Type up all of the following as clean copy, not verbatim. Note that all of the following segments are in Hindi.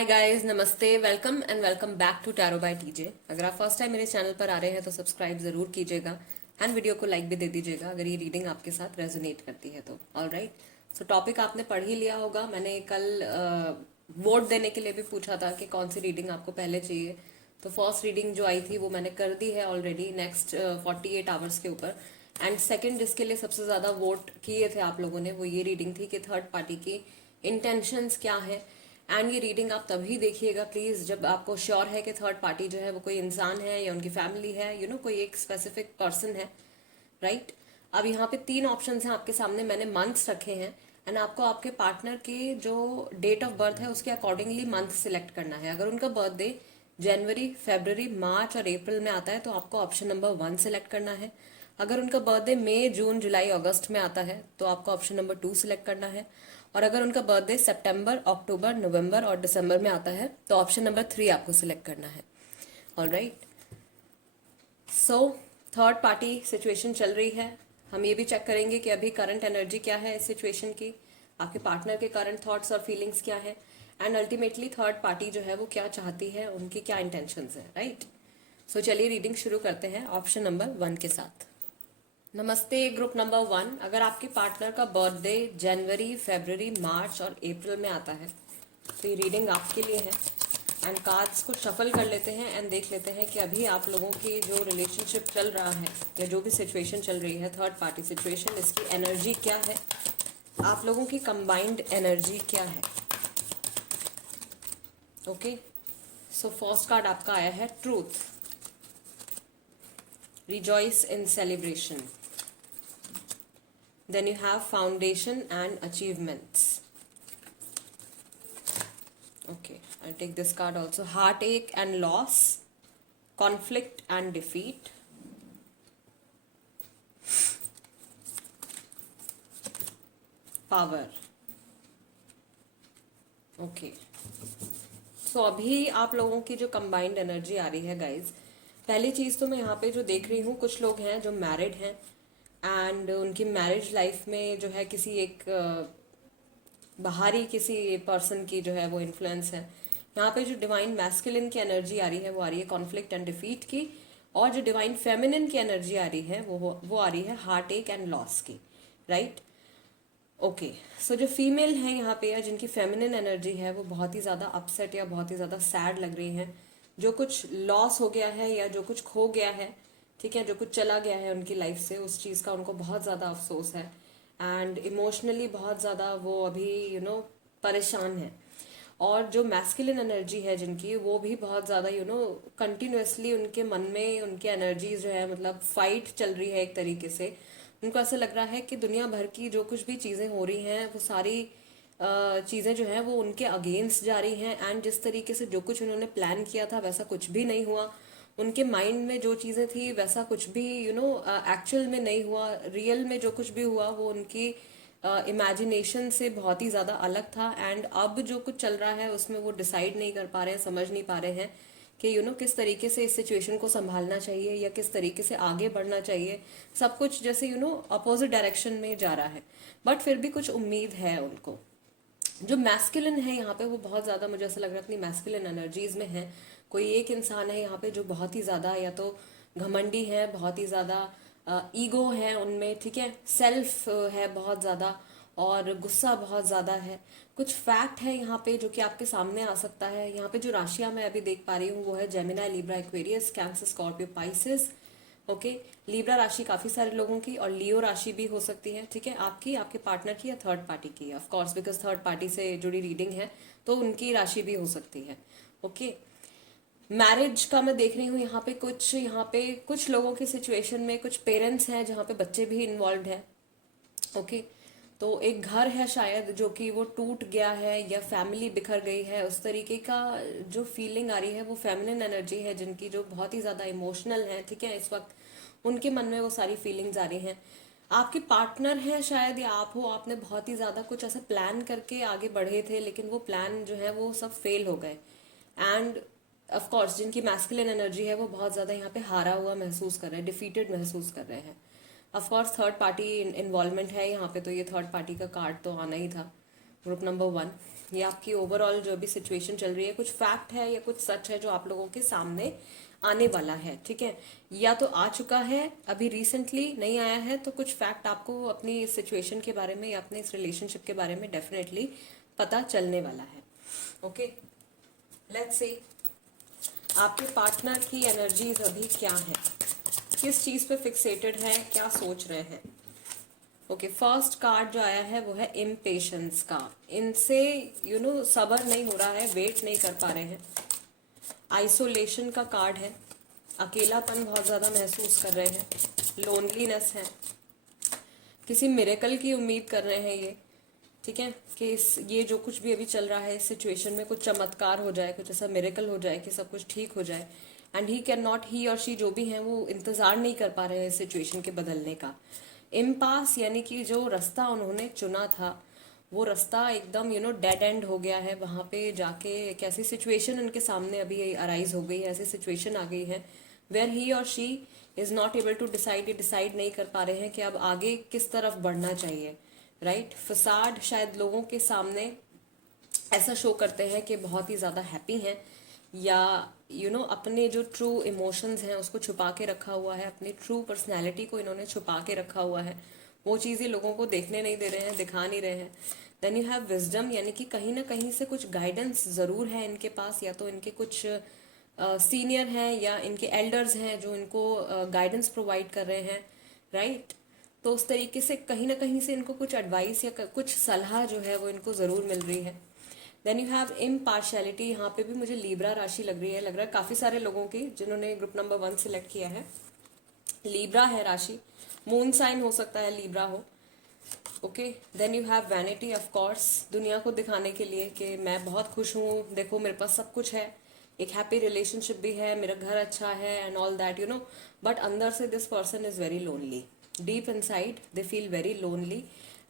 हाय गाइस, नमस्ते, welcome and welcome back to tarot by TJ. अगर आप फर्स्ट टाइम मेरे चैनल पर आ रहे हैं तो सब्सक्राइब जरूर कीजिएगा एंड वीडियो को लाइक भी दे दीजिएगा अगर ये रीडिंग आपके साथ रेजोनेट करती है तो। ऑलराइट, सो टॉपिक आपने पढ़ ही लिया होगा। मैंने कल वोट देने के लिए भी पूछा था कि कौन सी रीडिंग आपको पहले चाहिए, तो फर्स्ट रीडिंग जो आई थी वो मैंने कर दी है ऑलरेडी नेक्स्ट 48 आवर्स के ऊपर। एंड सेकंड जिसके लिए सबसे ज़्यादा वोट किए थे आप लोगों ने वो ये रीडिंग थी कि थर्ड पार्टी की इंटेंशंस क्या है। एंड ये रीडिंग आप तभी देखिएगा प्लीज जब आपको श्योर है कि थर्ड पार्टी जो है वो कोई इंसान है या उनकी फैमिली है, कोई एक स्पेसिफिक पर्सन है, राइट। अब यहाँ पे तीन ऑप्शंस हैं आपके सामने, मैंने मंथ्स रखे हैं एंड आपको आपके पार्टनर के जो डेट ऑफ बर्थ है उसके अकॉर्डिंगली मंथ सिलेक्ट करना है। अगर उनका बर्थडे जनवरी, फरवरी, मार्च और अप्रैल में आता है तो आपको ऑप्शन नंबर 1 सिलेक्ट करना है। अगर उनका बर्थडे मई, जून, जुलाई, अगस्त में आता है तो आपको ऑप्शन नंबर 2 सिलेक्ट करना है। और अगर उनका बर्थडे सितंबर, अक्टूबर, नवंबर और दिसंबर में आता है तो ऑप्शन नंबर 3 आपको सिलेक्ट करना है। Alright, so third party situation चल रही है। हम ये भी चेक करेंगे कि अभी करंट एनर्जी क्या है इस सिचुएशन की, आपके पार्टनर के करंट थॉट्स और फीलिंग्स क्या है एंड अल्टीमेटली थर्ड पार्टी जो है वो क्या चाहती है, उनकी क्या इंटेंशंस है, राइट। सो चलिए रीडिंग शुरू करते हैं ऑप्शन नंबर 1 के साथ। नमस्ते ग्रुप नंबर 1। अगर आपके पार्टनर का बर्थडे जनवरी, फरवरी, मार्च और अप्रैल में आता है तो ये रीडिंग आपके लिए है। एंड कार्ड्स को शफल कर लेते हैं एंड देख लेते हैं कि अभी आप लोगों की जो रिलेशनशिप चल रहा है या जो भी सिचुएशन चल रही है थर्ड पार्टी सिचुएशन, इसकी एनर्जी क्या है, आप लोगों की कंबाइंड एनर्जी क्या है। ओके, सो फर्स्ट कार्ड आपका आया है truth, rejoice in celebration. Then you have foundation and achievements. Okay, I'll take this card also. Heartache and loss, conflict and defeat, power. Okay, so अभी आप लोगों की जो कंबाइंड एनर्जी आ रही है गाइज, पहली चीज तो मैं यहाँ पे जो देख रही हूँ, कुछ लोग हैं जो मैरिड हैं एंड उनकी मैरिज लाइफ में जो है किसी एक बाहरी किसी पर्सन की जो है वो इन्फ्लुएंस है। यहाँ पे जो डिवाइन मैस्कुलिन की एनर्जी आ रही है वो आ रही है कॉन्फ्लिक्ट एंड डिफीट की, और जो डिवाइन फेमिनिन की एनर्जी आ रही है वो आ रही है हार्ट एक एंड लॉस की, राइट। ओके, सो जो फीमेल है यहाँ पे या जिनकी फेमिनिन एनर्जी है वो बहुत ही ज़्यादा अपसेट या बहुत ही ज़्यादा सैड लग रही है। जो कुछ लॉस हो गया है या जो कुछ खो गया है, ठीक है, जो कुछ चला गया है उनकी लाइफ से, उस चीज़ का उनको बहुत ज़्यादा अफसोस है एंड इमोशनली बहुत ज़्यादा वो अभी परेशान है। और जो मैस्कुलिन एनर्जी है जिनकी, वो भी बहुत ज़्यादा कंटिन्यूअसली उनके मन में उनकी एनर्जीज जो है मतलब फाइट चल रही है एक तरीके से। उनको ऐसा लग रहा है कि दुनिया भर की जो कुछ भी चीज़ें हो रही हैं वो सारी चीज़ें जो हैं वो उनके अगेंस्ट जा रही हैं एंड जिस तरीके से जो कुछ उन्होंने प्लान किया था वैसा कुछ भी नहीं हुआ। उनके माइंड में जो चीज़ें थी वैसा कुछ भी एक्चुअल में नहीं हुआ। रियल में जो कुछ भी हुआ वो उनकी इमेजिनेशन से बहुत ही ज़्यादा अलग था एंड अब जो कुछ चल रहा है उसमें वो डिसाइड नहीं कर पा रहे हैं, समझ नहीं पा रहे हैं कि किस तरीके से इस सिचुएशन को संभालना चाहिए या किस तरीके से आगे बढ़ना चाहिए। सब कुछ जैसे अपोजिट डायरेक्शन में जा रहा है, बट फिर भी कुछ उम्मीद है उनको। जो मैस्कुलिन है यहाँ पे वो बहुत ज़्यादा, मुझे ऐसा लग रहा है, अपनी मैस्कुलिन एनर्जीज में है। कोई एक इंसान है यहाँ पे जो बहुत ही ज़्यादा या तो घमंडी है, बहुत ही ज़्यादा ईगो है उनमें, ठीक है, सेल्फ है बहुत ज़्यादा और गुस्सा बहुत ज़्यादा है। कुछ फैक्ट है यहाँ पे जो कि आपके सामने आ सकता है। यहाँ पे जो राशियाँ मैं अभी देख पा रही हूँ वो है Gemini, Libra, Aquarius, cancer, Scorpio, Pisces. Okay, Libra राशि काफी सारे लोगों की और लियो राशि भी हो सकती है, ठीक है, आपकी, आपके पार्टनर की या थर्ड पार्टी की, of course because third party से जुड़ी रीडिंग है तो उनकी राशि भी हो सकती है। ओके, मैरिज का मैं देख रही हूँ यहाँ पे कुछ लोगों की सिचुएशन में कुछ पेरेंट्स हैं जहाँ पे बच्चे भी इन्वॉल्व हैं। ओके, तो एक घर है शायद जो कि वो टूट गया है या फैमिली बिखर गई है, उस तरीके का जो फीलिंग आ रही है वो फेमिनिन एनर्जी है जिनकी, जो बहुत ही ज़्यादा इमोशनल है, ठीक है, इस वक्त उनके मन में वो सारी फीलिंग्स आ रही हैं। आपके पार्टनर हैं शायद या आप हो, आपने बहुत ही ज़्यादा कुछ ऐसा प्लान करके आगे बढ़े थे लेकिन वो प्लान जो है वो सब फेल हो गए एंड ऑफ कोर्स जिनकी मैस्कुलिन एनर्जी है वो बहुत ज़्यादा यहाँ पे हारा हुआ महसूस कर रहे हैं, डिफीटेड महसूस कर रहे हैं। Of course third party involvement है यहाँ पे, तो ये थर्ड पार्टी का कार्ड तो आना ही था। ग्रुप नंबर 1, ये आपकी ओवरऑल जो भी सिचुएशन चल रही है, कुछ फैक्ट है या कुछ सच है जो आप लोगों के सामने आने वाला है, ठीक है। या तो आ चुका है, अभी रिसेंटली नहीं आया है, तो कुछ फैक्ट आपको अपनी इस सिचुएशन के बारे में या अपने इस रिलेशनशिप के बारे में डेफिनेटली पता चलने वाला है। ओके, लेट्स सी आपके पार्टनर की एनर्जीज अभी क्या है, किस चीज पे फिक्सेटेड है, क्या सोच रहे हैं। ओके, फर्स्ट कार्ड जो आया है वो है इम्पेशंस का। इनसे सबर नहीं हो रहा है, वेट नहीं कर पा रहे हैं। आइसोलेशन का कार्ड है, अकेलापन बहुत ज़्यादा महसूस कर रहे हैं, लोनलीनेस है, किसी मिरेकल की उम्मीद कर रहे हैं ये, ठीक है, कि ये जो कुछ भी अभी चल रहा है इस सिचुएशन में कुछ चमत्कार हो जाए, कुछ ऐसा मिरेकल हो जाए कि सब कुछ ठीक हो जाए। एंड ही कैन नॉट, ही और शी जो भी हैं वो इंतजार नहीं कर पा रहे हैं इस सिचुएशन के बदलने का। इम्पास यानी कि जो रास्ता उन्होंने चुना था वो रास्ता एकदम डेड एंड हो गया है। वहां पे जाके एक ऐसी सिचुएशन उनके सामने अभी अराइज हो गई है, ऐसी सिचुएशन आ गई है वेयर ही और she is not able to decide, ये डिसाइड नहीं कर पा रहे हैं कि अब आगे किस तरफ बढ़ना चाहिए, राइट। फसाड शायद लोगों के सामने ऐसा शो करते हैं कि बहुत ही ज़्यादा हैप्पी हैं, या अपने जो ट्रू इमोशंस हैं उसको छुपा के रखा हुआ है, अपनी ट्रू पर्सनैलिटी को इन्होंने छुपा के रखा हुआ है, वो चीज़ें लोगों को देखने नहीं दे रहे हैं, दिखा नहीं रहे हैं। देन यू हैव विजडम, यानी कि कहीं ना कहीं से कुछ गाइडेंस ज़रूर है इनके पास, या तो इनके कुछ सीनियर हैं या इनके एल्डर्स हैं जो इनको गाइडेंस प्रोवाइड कर रहे हैं, राइट। तो उस तरीके से कहीं ना कहीं से इनको कुछ एडवाइस या कुछ सलाह जो है वो इनको ज़रूर मिल रही है। देन यू हैव इम्पार्शियलिटी, यहाँ पे भी मुझे लीब्रा राशि लग रही है, लग रहा है काफ़ी सारे लोगों की जिन्होंने ग्रुप नंबर 1 सिलेक्ट किया है लीब्रा है राशि, मून साइन हो सकता है लीब्रा हो। Okay, then you have vanity, of course दुनिया को दिखाने के लिए कि मैं बहुत खुश हूँ, देखो मेरे पास सब कुछ है, एक हैप्पी रिलेशनशिप भी है, मेरा घर अच्छा है एंड ऑल दैट बट अंदर से this person is very lonely, deep inside they feel very lonely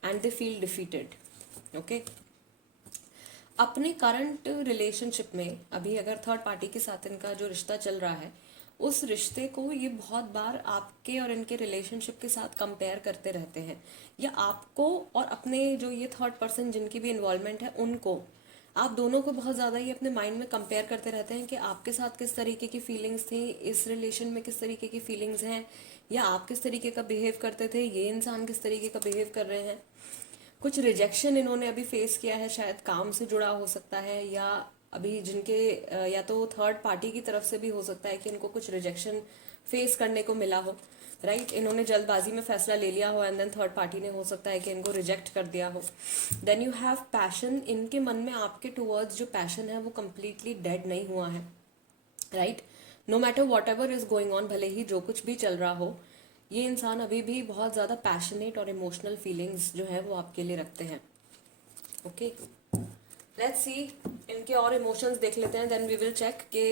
and they feel defeated. Okay, अपने करंट रिलेशनशिप में अभी अगर थर्ड पार्टी के साथ इनका जो रिश्ता चल रहा है उस रिश्ते को ये बहुत बार आपके और इनके रिलेशनशिप के साथ कंपेयर करते रहते हैं, या आपको और अपने जो ये थर्ड पर्सन जिनकी भी इन्वॉल्वमेंट है उनको, आप दोनों को बहुत ज़्यादा ये अपने माइंड में कंपेयर करते रहते हैं कि आपके साथ किस तरीके की फीलिंग्स थी, इस रिलेशन में किस तरीके की फीलिंग्स हैं, या आप किस तरीके का बिहेव करते थे, ये इंसान किस तरीके का बिहेव कर रहे हैं। कुछ रिजेक्शन इन्होंने अभी फेस किया है, शायद काम से जुड़ा हो सकता है, या अभी जिनके या तो थर्ड पार्टी की तरफ से भी हो सकता है कि इनको कुछ रिजेक्शन फेस करने को मिला हो, राइट। इन्होंने जल्दबाजी में फैसला ले लिया हो एंड देन थर्ड पार्टी ने हो सकता है कि इनको रिजेक्ट कर दिया हो। देन यू हैव पैशन, इनके मन में आपके टूवर्ड्स जो पैशन है वो कम्प्लीटली डेड नहीं हुआ है, right. No matter whatever is going on, भले ही जो कुछ भी चल रहा हो, ये इंसान अभी भी बहुत ज़्यादा पैशनेट और इमोशनल फीलिंग्स जो है वो आपके लिए रखते हैं। ओके, लेट्स सी इनके और इमोशंस देख लेते हैं, देन वी विल चेक कि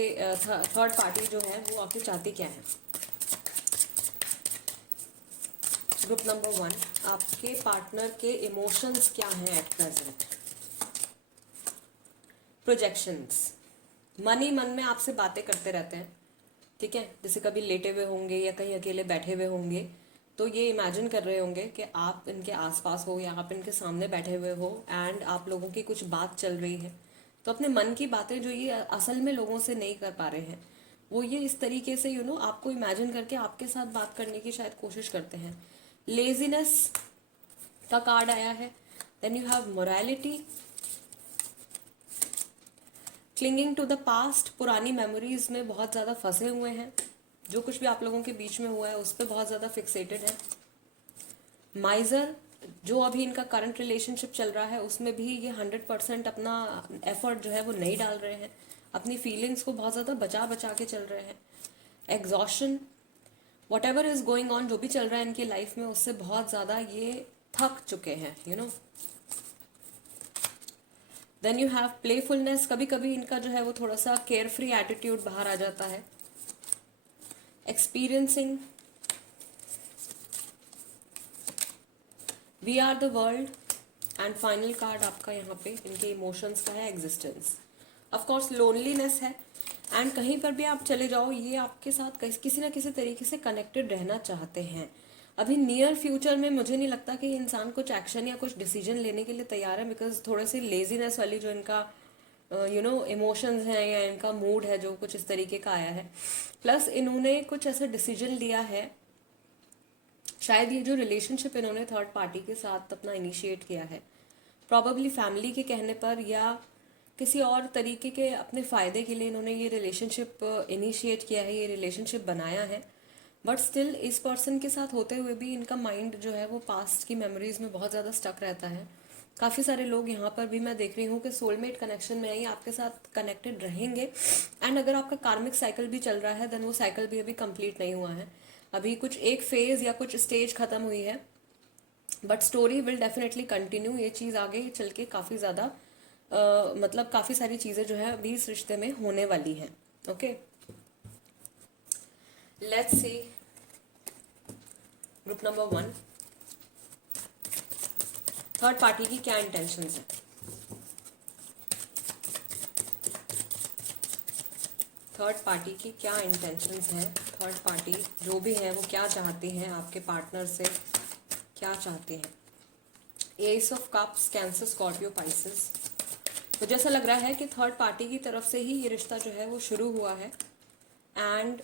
थर्ड पार्टी जो है वो आपकी चाहती क्या है। ग्रुप नंबर 1, आपके पार्टनर के इमोशंस क्या हैं एट प्रेजेंट। प्रोजेक्शंस, मन ही मन में आपसे बातें करते रहते हैं, ठीक है, जैसे कभी लेटे हुए होंगे या कहीं अकेले बैठे हुए होंगे तो ये इमेजिन कर रहे होंगे कि आप इनके आसपास हो या आप इनके सामने बैठे हुए हो एंड आप लोगों की कुछ बात चल रही है, तो अपने मन की बातें जो ये असल में लोगों से नहीं कर पा रहे हैं वो ये इस तरीके से आपको इमेजिन करके आपके साथ बात करने की शायद कोशिश करते हैं। लेजीनेस का कार्ड आया है, then you have morality, clinging to the past, पुरानी मेमोरीज में बहुत ज़्यादा फंसे हुए हैं, जो कुछ भी आप लोगों के बीच में हुआ है उस पर बहुत ज़्यादा फिक्सेटेड है। माइजर, जो अभी इनका करंट रिलेशनशिप चल रहा है उसमें भी ये 100% अपना एफर्ट जो है वो नहीं डाल रहे हैं, अपनी फीलिंग्स को बहुत ज़्यादा बचा बचा के चल रहे हैं। Exhaustion, what ever is going on, जो भी चल रहा है इनकी लाइफ में उससे बहुत ज़्यादा ये थक चुके हैं। देन यू हैव प्लेफुलनेस, कभी कभी इनका जो है वो थोड़ा सा केयर फ्री एटीट्यूड बाहर आ जाता है। Experiencing, we are the world, and final card आपका यहाँ पे इनके इमोशंस का है, एग्जिस्टेंस। ऑफ कोर्स लोनलीनेस है एंड कहीं पर भी आप चले जाओ ये आपके साथ किसी ना किसी तरीके से कनेक्टेड रहना चाहते हैं। अभी नियर फ्यूचर में मुझे नहीं लगता कि इंसान कुछ एक्शन या कुछ डिसीजन लेने के लिए तैयार है, बिकॉज थोड़े से लेजीनेस वाली जो इनका इमोशंस हैं या इनका मूड है जो कुछ इस तरीके का आया है। प्लस इन्होंने कुछ ऐसा डिसीजन लिया है, शायद ये जो रिलेशनशिप इन्होंने थर्ड पार्टी के साथ अपना इनिशिएट किया है, प्रॉबली फैमिली के कहने पर या किसी और तरीके के अपने फ़ायदे के लिए इन्होंने ये रिलेशनशिप इनिशिएट किया है, ये रिलेशनशिप बनाया है। बट स्टिल इस पर्सन के साथ होते हुए भी इनका माइंड जो है वो पास्ट की मेमोरीज में बहुत ज़्यादा स्टक रहता है। काफ़ी सारे लोग यहाँ पर भी मैं देख रही हूँ कि सोलमेट कनेक्शन में ही आपके साथ कनेक्टेड रहेंगे। एंड अगर आपका कार्मिक साइकिल भी चल रहा है देन वो साइकिल भी अभी कंप्लीट नहीं हुआ है, अभी कुछ एक फेज या कुछ स्टेज खत्म हुई है, but story will definitely continue. ये चीज़ आगे चल के काफ़ी ज़्यादा मतलब काफ़ी सारी चीज़ें जो है अभी इस रिश्ते में होने वाली हैं। Okay, let's see group number 1, third party की क्या इंटेंशंस है। थर्ड पार्टी की क्या इंटेंशंस हैं, थर्ड पार्टी जो भी है वो क्या चाहती हैं आपके पार्टनर से, क्या चाहते हैं। S of cups, cancer, Scorpio, Pisces. मुझे ऐसा लग रहा है कि थर्ड पार्टी की तरफ से ही ये रिश्ता जो है वो शुरू हुआ है एंड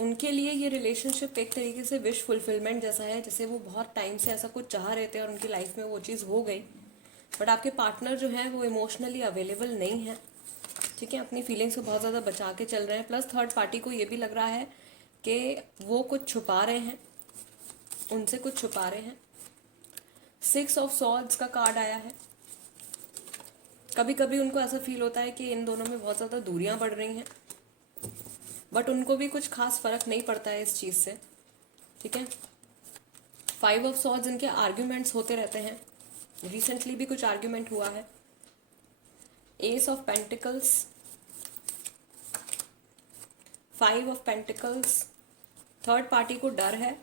उनके लिए ये रिलेशनशिप एक तरीके से विश फुलफिलमेंट जैसा है, जैसे वो बहुत टाइम से ऐसा कुछ चाह रहे थे और उनकी लाइफ में वो चीज़ हो गई। बट आपके पार्टनर जो है वो इमोशनली अवेलेबल नहीं है, ठीक है, अपनी फीलिंग्स को बहुत ज़्यादा बचा के चल रहे हैं। प्लस थर्ड पार्टी को ये भी लग रहा है कि वो कुछ छुपा रहे हैं, उनसे कुछ छुपा रहे हैं। 6 ऑफ सॉर्ड्स का कार्ड आया है। कभी कभी उनको ऐसा फील होता है कि इन दोनों में बहुत ज़्यादा दूरियां बढ़ रही हैं, बट उनको भी कुछ खास फर्क नहीं पड़ता है इस चीज़ से, ठीक है। 5 ऑफ सॉर्ड्स, इनके आर्ग्यूमेंट्स होते रहते हैं, रिसेंटली भी कुछ आर्ग्यूमेंट हुआ है। S of pentacles, 5 of pentacles. Third party को डर है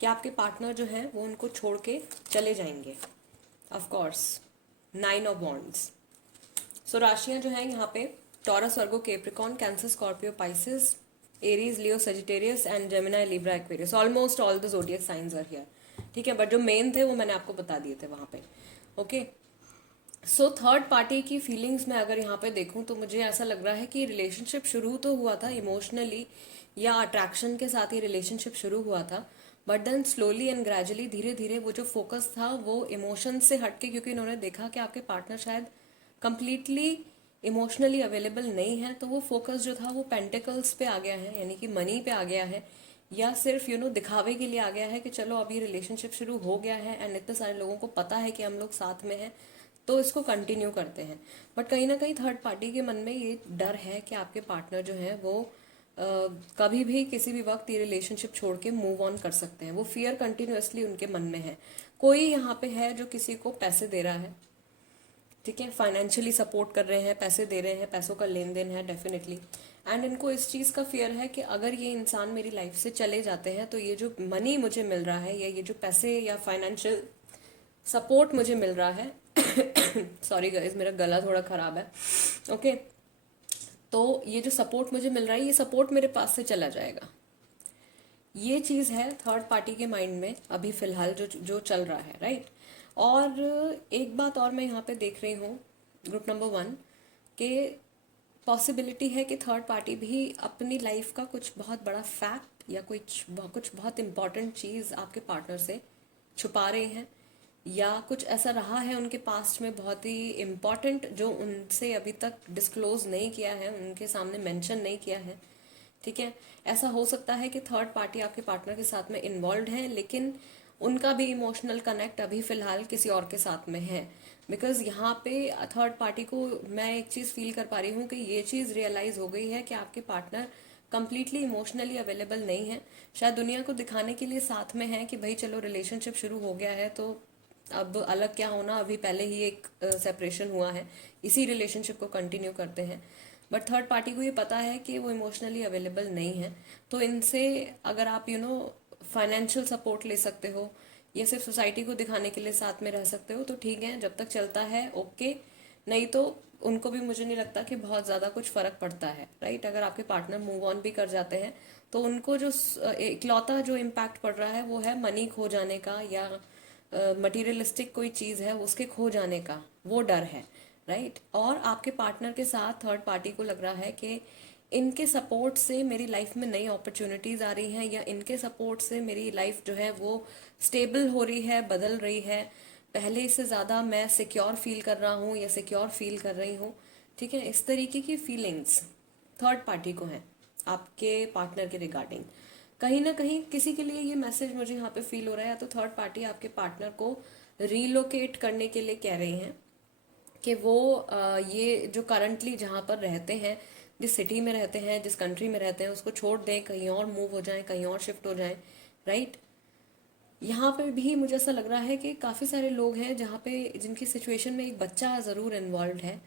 कि आपके पार्टनर जो हैं वो उनको छोड़ के चले जाएंगे। Of course 9 of wands. So राशियां जो हैं यहाँ पे Taurus, Virgo, Capricorn, Cancer, Scorpio, Pisces, Aries, Leo, Sagittarius and Gemini, Libra, Aquarius. Almost all the zodiac signs are here, ठीक है, बट जो मेन थे वो मैंने आपको बता दिए थे वहाँ पे। ओके, सो थर्ड पार्टी की फीलिंग्स में अगर यहाँ पे देखूँ तो मुझे ऐसा लग रहा है कि रिलेशनशिप शुरू तो हुआ था इमोशनली या अट्रैक्शन के साथ ही रिलेशनशिप शुरू हुआ था, but then slowly and gradually धीरे धीरे वो जो फोकस था वो इमोशन से हटके, क्योंकि इन्होंने देखा कि आपके पार्टनर शायद कंप्लीटली इमोशनली अवेलेबल नहीं है, तो वो फोकस जो था वो पेंटिकल्स पे आ गया है, यानी कि मनी पे आ गया है, या सिर्फ दिखावे के लिए आ गया है कि चलो अभी रिलेशनशिप शुरू हो गया है एंड इतने सारे लोगों को पता है कि हम लोग साथ में हैं तो इसको कंटिन्यू करते हैं। बट कहीं ना कहीं थर्ड पार्टी के मन में ये डर है कि आपके पार्टनर जो है वो कभी भी किसी भी वक्त ये रिलेशनशिप छोड़ के मूव ऑन कर सकते हैं। वो फियर कंटिन्यूअसली उनके मन में है। कोई यहाँ पे है जो किसी को पैसे दे रहा है, ठीक है, फाइनेंशियली सपोर्ट कर रहे हैं, पैसे दे रहे हैं, पैसों का लेन देन है डेफिनेटली। एंड इनको इस चीज़ का फियर है कि अगर ये इंसान मेरी लाइफ से चले जाते हैं तो ये जो मनी मुझे मिल रहा है या ये जो पैसे या फाइनेंशियल सपोर्ट मुझे मिल रहा है सॉरी गाइस, मेरा गला थोड़ा खराब है। ओके, तो ये जो सपोर्ट मुझे मिल रहा है ये सपोर्ट मेरे पास से चला जाएगा। ये चीज़ है थर्ड पार्टी के माइंड में अभी फिलहाल जो जो चल रहा है, राइट। और एक बात और मैं यहाँ पे देख रही हूँ ग्रुप नंबर 1 के पॉसिबिलिटी है कि थर्ड पार्टी भी अपनी लाइफ का कुछ बहुत बड़ा फैक्ट या कुछ बहुत इंपॉर्टेंट चीज़ आपके पार्टनर से छुपा रहे हैं, या कुछ ऐसा रहा है उनके पास्ट में बहुत ही इम्पॉर्टेंट जो उनसे अभी तक डिस्क्लोज नहीं किया है, उनके सामने मेंशन नहीं किया है, ठीक है। ऐसा हो सकता है कि थर्ड पार्टी आपके पार्टनर के साथ में इन्वॉल्व है लेकिन उनका भी इमोशनल कनेक्ट अभी फिलहाल किसी और के साथ में है। बिकॉज यहाँ पे थर्ड पार्टी को मैं एक चीज़ फील कर पा रही हूँ कि ये चीज़ रियलाइज हो गई है कि आपके पार्टनर कंप्लीटली इमोशनली अवेलेबल नहीं है। शायद दुनिया को दिखाने के लिए साथ में है कि भाई चलो रिलेशनशिप शुरू हो गया है तो अब अलग क्या होना, अभी पहले ही एक सेपरेशन हुआ है, इसी रिलेशनशिप को कंटिन्यू करते हैं। बट थर्ड पार्टी को ये पता है कि वो इमोशनली अवेलेबल नहीं है, तो इनसे अगर आप फाइनेंशियल सपोर्ट ले सकते हो या सिर्फ सोसाइटी को दिखाने के लिए साथ में रह सकते हो तो ठीक है, जब तक चलता है ओके, नहीं तो उनको भी मुझे नहीं लगता कि बहुत ज़्यादा कुछ फ़र्क पड़ता है, राइट। अगर आपके पार्टनर मूव ऑन भी कर जाते हैं तो उनको जो इकलौता जो इम्पैक्ट पड़ रहा है वो है मनी खो जाने का, या मटीरियलिस्टिक कोई चीज़ है उसके खो जाने का, वो डर है, राइट। और आपके पार्टनर के साथ थर्ड पार्टी को लग रहा है कि इनके सपोर्ट से मेरी लाइफ में नई अपॉर्चुनिटीज़ आ रही हैं, या इनके सपोर्ट से मेरी लाइफ जो है वो स्टेबल हो रही है, बदल रही है, पहले से ज़्यादा मैं सिक्योर फील कर रहा हूँ या सिक्योर फील कर रही हूँ, ठीक है। इस तरीके की फीलिंग्स थर्ड पार्टी को हैं आपके पार्टनर के रिगार्डिंग। कहीं ना कहीं किसी के लिए ये मैसेज मुझे यहाँ पे फील हो रहा है, या तो थर्ड पार्टी आपके पार्टनर को रीलोकेट करने के लिए कह रही हैं कि वो ये जो करंटली जहाँ पर रहते हैं, जिस सिटी में रहते हैं, जिस कंट्री में रहते हैं, उसको छोड़ दें, कहीं और मूव हो जाएं, कहीं और शिफ्ट हो जाएं, राइट। यहाँ पे भी मुझे ऐसा लग रहा है कि काफ़ी सारे लोग हैं जहाँ पे जिनकी सिचुएशन में एक बच्चा ज़रूर इन्वॉल्व है,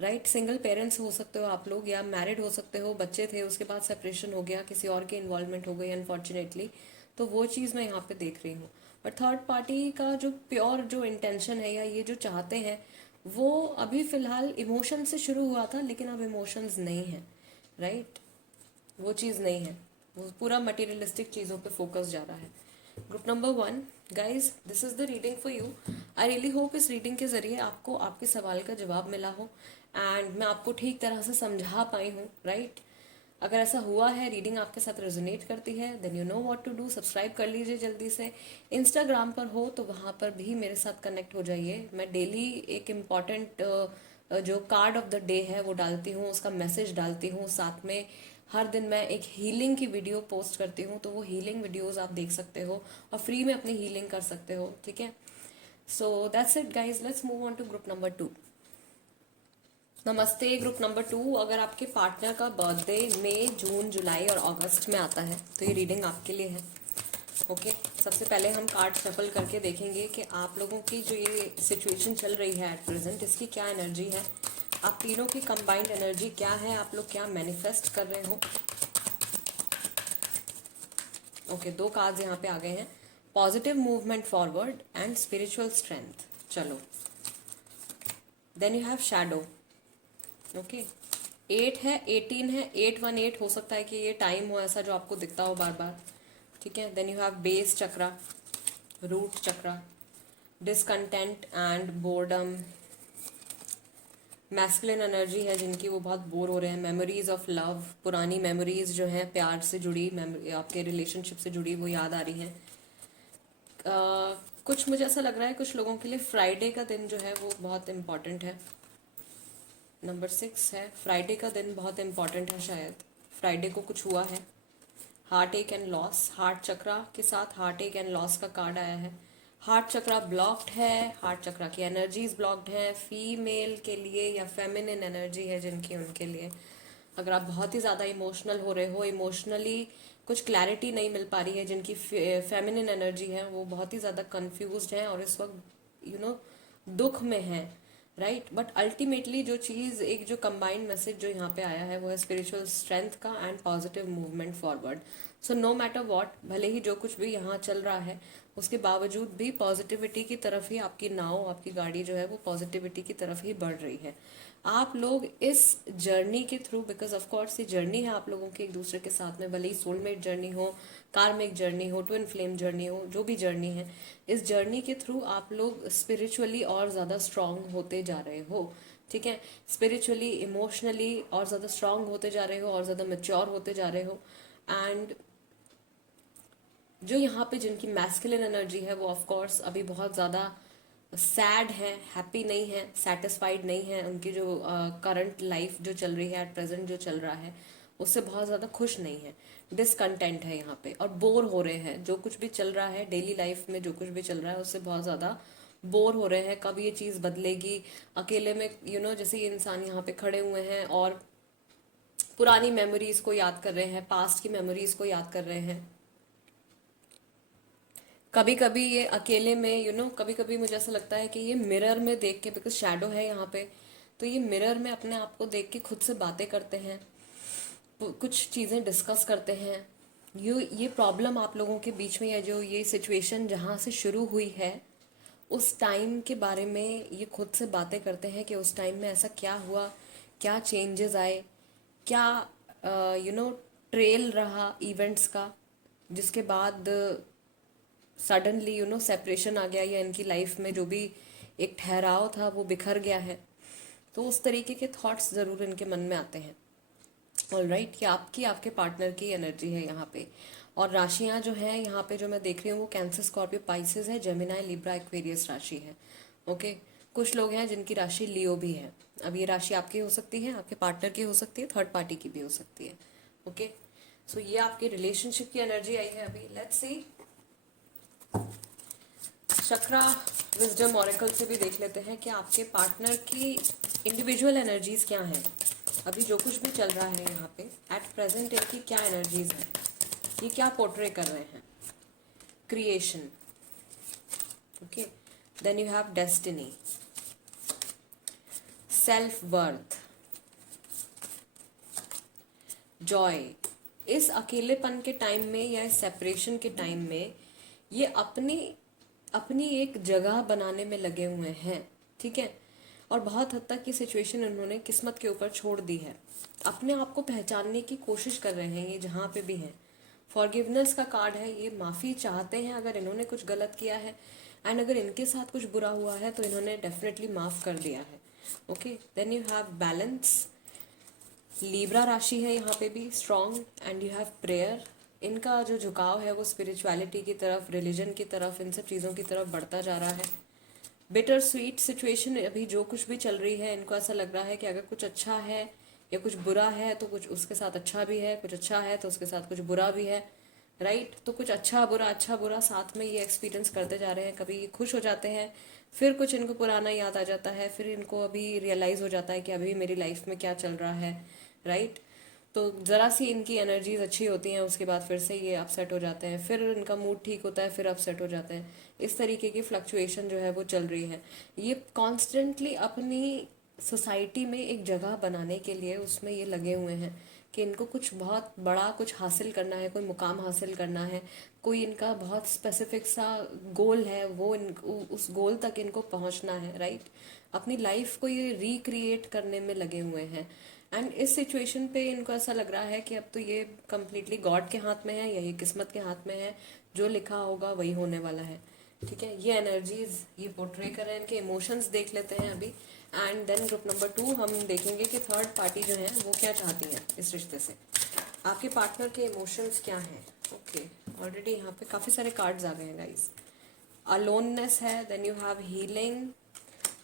राइट। सिंगल पेरेंट्स हो सकते हो आप लोग, या मैरिड हो सकते हो, बच्चे थे उसके बाद सेपरेशन हो गया, किसी और की इन्वॉल्वमेंट हो गई अनफॉर्चुनेटली, तो वो चीज़ मैं यहाँ पे देख रही हूँ। बट थर्ड पार्टी का जो प्योर जो इंटेंशन है, या ये जो चाहते हैं, वो अभी फिलहाल इमोशन से शुरू हुआ था, लेकिन अब इमोशंस नहीं है, राइट। वो चीज़ नहीं है, वो पूरा मटेरियलिस्टिक चीज़ों पे फोकस जा रहा है। Group number 1, guys this is the reading for you. I really hope इस रीडिंग के ज़रिए आपको आपके सवाल का जवाब मिला हो, एंड मैं आपको ठीक तरह से समझा पाई हूँ, राइट। अगर ऐसा हुआ है, रीडिंग आपके साथ रेजोनेट करती है, then you know what to do. Subscribe कर लीजिए जल्दी से। इंस्टाग्राम पर हो तो वहाँ पर भी मेरे साथ कनेक्ट हो जाइए। मैं डेली एक इम्पॉर्टेंट जो कार्ड ऑफ द डे है वो डालती हूँ, उसका मैसेज डालती हूँ, साथ में हर दिन मैं एक हीलिंग की वीडियो पोस्ट करती हूँ, तो वो हीलिंग वीडियोस आप देख सकते हो और फ्री में अपनी हीलिंग कर सकते हो, ठीक है। So that's it guys, let's move on to group number 2। नमस्ते ग्रुप नंबर 2। अगर आपके पार्टनर का बर्थडे मई, जून, जुलाई और अगस्त में आता है तो ये रीडिंग आपके लिए है, ओके। सबसे पहले हम कार्ड शफल करके देखेंगे कि आप लोगों की जो ये सिचुएशन चल रही है एट प्रेजेंट, इसकी क्या एनर्जी है, आप तीनों की कंबाइंड एनर्जी क्या है, आप लोग क्या मैनिफेस्ट कर रहे हो। ओके, 2 कार्ड्स यहाँ पे आ गए हैं, positive movement forward and spiritual strength. चलो, then you have shadow, okay. 8 है, 18 है, 818 हो सकता है कि ये टाइम हो ऐसा जो आपको दिखता हो बार बार, ठीक है। Then you have base chakra, root chakra, discontent and boredom, masculine energy है जिनकी वो बहुत बोर हो रहे हैं, मेमोरीज ऑफ लव, पुरानी मेमोरीज जो हैं प्यार से जुड़ी, आपके रिलेशनशिप से जुड़ी, वो याद आ रही हैं। कुछ मुझे ऐसा लग रहा है कुछ लोगों के लिए फ्राइडे का दिन जो है वो बहुत इम्पॉर्टेंट है। नंबर 6 है, फ्राइडे का दिन बहुत इम्पॉर्टेंट है, शायद फ्राइडे को कुछ हुआ है। हार्ट एक एंड लॉस, हार्ट चक्रा के साथ हार्ट एक एंड लॉस का कार्ड आया है। हार्ट चक्रा ब्लॉक्ड है, हार्ट चक्रा की एनर्जीज ब्लॉक्ड हैं, फीमेल के लिए या फेमिनिन एनर्जी है जिनकी, उनके लिए। अगर आप बहुत ही ज़्यादा इमोशनल हो रहे हो, इमोशनली कुछ क्लैरिटी नहीं मिल पा रही है, जिनकी फेमिनिन एनर्जी है वो बहुत ही ज़्यादा कंफ्यूज्ड हैं और इस वक्त दुख में हैं, राइट। बट अल्टीमेटली जो चीज़, एक जो कंबाइंड मैसेज जो यहाँ पे आया है वो है स्पिरिचुअल स्ट्रेंथ का and positive movement forward. So no matter what, भले ही जो कुछ भी यहाँ चल रहा है उसके बावजूद भी पॉजिटिविटी की तरफ ही आपकी नाव, आपकी गाड़ी जो है वो पॉजिटिविटी की तरफ ही बढ़ रही है। आप लोग इस जर्नी के थ्रू, बिकॉज ऑफ कोर्स ये जर्नी है आप लोगों की एक दूसरे के साथ में, भले ही सोलमेट जर्नी हो, कार्मिक जर्नी हो, ट्विन फ्लेम जर्नी हो, जो भी जर्नी है, इस जर्नी के थ्रू आप लोग स्पिरिचुअली और ज़्यादा स्ट्रांग होते जा रहे हो, ठीक है। स्पिरिचुअली, इमोशनली और ज़्यादा स्ट्रांग होते जा रहे हो और ज़्यादा मेच्योर होते जा रहे हो। एंड जो यहाँ पे जिनकी मैस्कुलिन एनर्जी है वो ऑफ कोर्स अभी बहुत ज़्यादा सैड है, हैप्पी नहीं है, सेटिस्फाइड नहीं है, उनकी जो करंट लाइफ जो चल रही है, एट प्रेजेंट जो चल रहा है उससे बहुत ज़्यादा खुश नहीं है, डिसकंटेंट है यहाँ पे और बोर हो रहे हैं। जो कुछ भी चल रहा है डेली लाइफ में, जो कुछ भी चल रहा है उससे बहुत ज़्यादा बोर हो रहे हैं। कब ये चीज़ बदलेगी, अकेले में जैसे ये इंसान यहाँ पे खड़े हुए हैं और पुरानी मेमोरीज को याद कर रहे हैं, पास्ट की मेमोरीज को याद कर रहे हैं। कभी कभी ये अकेले में कभी कभी मुझे ऐसा लगता है कि ये मिरर में देख के, बिकॉज शैडो है यहाँ पे, तो ये मिरर में अपने आप को देख के खुद से बातें करते हैं, कुछ चीज़ें डिस्कस करते हैं। ये प्रॉब्लम आप लोगों के बीच में, या जो ये सिचुएशन जहाँ से शुरू हुई है उस टाइम के बारे में ये खुद से बातें करते हैं कि उस टाइम में ऐसा क्या हुआ, क्या चेंजेस आए, क्या ट्रेल रहा इवेंट्स का, जिसके बाद सडनली सेपरेशन आ गया, या इनकी लाइफ में जो भी एक ठहराव था वो बिखर गया है। तो उस तरीके के थॉट्स ज़रूर इनके मन में आते हैं। ऑलराइट, कि आपकी आपके पार्टनर की एनर्जी है यहाँ पे। और राशियाँ जो हैं यहाँ पे जो मैं देख रही हूँ वो कैंसर, स्कॉर्पियो, पाइसेस है, जेमिनाई, लिब्रा, एक्वेरियस राशि है। ओके, कुछ लोग हैं जिनकी राशि लियो भी है। अब ये राशि आपकी हो सकती है, आपके पार्टनर की हो सकती है, थर्ड पार्टी की भी हो सकती है। ओके, सो ये आपकी रिलेशनशिप की एनर्जी आई है। अभी let's see chakra wisdom oracle से भी देख लेते हैं कि आपके पार्टनर की इंडिविजुअल एनर्जीज क्या हैं। अभी जो कुछ भी चल रहा है यहाँ पे एट प्रेजेंट इनकी क्या एनर्जीज हैं, ये क्या पोर्ट्रे कर रहे हैं। Creation, okay, then you have destiny, self worth, joy. इस अकेलेपन के टाइम में या इस सेपरेशन के टाइम में ये अपनी अपनी एक जगह बनाने में लगे हुए हैं, ठीक है। और बहुत हद तक ये सिचुएशन इन्होंने किस्मत के ऊपर छोड़ दी है। अपने आप को पहचानने की कोशिश कर रहे हैं ये जहाँ पे भी हैं। फॉरगिवनेस का कार्ड है, ये माफ़ी चाहते हैं अगर इन्होंने कुछ गलत किया है, एंड अगर इनके साथ कुछ बुरा हुआ है तो इन्होंने डेफिनेटली माफ़ कर दिया है। Okay, then you have balance, Libra राशि है यहाँ पे भी strong, and you have prayer. इनका जो झुकाव है वो स्पिरिचुअलिटी की तरफ, रिलीजन की तरफ, इन सब चीज़ों की तरफ बढ़ता जा रहा है। बिटर स्वीट सिचुएशन, अभी जो कुछ भी चल रही है इनको ऐसा लग रहा है कि अगर कुछ अच्छा है या कुछ बुरा है तो कुछ उसके साथ अच्छा भी है, कुछ अच्छा है तो उसके साथ कुछ बुरा भी है, राइट। तो कुछ अच्छा बुरा साथ में ये एक्सपीरियंस करते जा रहे हैं। कभी खुश हो जाते हैं, फिर कुछ इनको पुराना याद आ जाता है, फिर इनको अभी रियलाइज़ हो जाता है कि अभी मेरी लाइफ में क्या चल रहा है, राइट। तो ज़रा सी इनकी एनर्जीज अच्छी होती हैं, उसके बाद फिर से ये अपसेट हो जाते हैं, फिर इनका मूड ठीक होता है, फिर अपसेट हो जाते हैं। इस तरीके की फ्लक्चुएशन जो है वो चल रही है। ये कॉन्स्टेंटली अपनी सोसाइटी में एक जगह बनाने के लिए उसमें ये लगे हुए हैं कि इनको कुछ बहुत बड़ा कुछ हासिल करना है, कोई मुकाम हासिल करना है, कोई इनका बहुत स्पेसिफिक सा गोल है, वो उस गोल तक इनको पहुंचना है, राइट। अपनी लाइफ को ये रिक्रिएट करने में लगे हुए हैं। एंड इस सिचुएशन पे इनको ऐसा लग रहा है कि अब तो ये कम्प्लीटली गॉड के हाथ में है या ये किस्मत के हाथ में है, जो लिखा होगा वही होने वाला है, ठीक है। ये एनर्जीज ये पोर्ट्रे कर रहे हैं, इनके इमोशंस देख लेते हैं अभी। एंड देन ग्रुप नंबर 2 हम देखेंगे कि थर्ड पार्टी जो है वो क्या चाहती है इस रिश्ते से। आपके पार्टनर के इमोशंस क्या हैं। ओके, ऑलरेडी यहाँ पे काफ़ी सारे कार्ड्स आ गए हैं गाइस। अलोननेस है, then you have healing,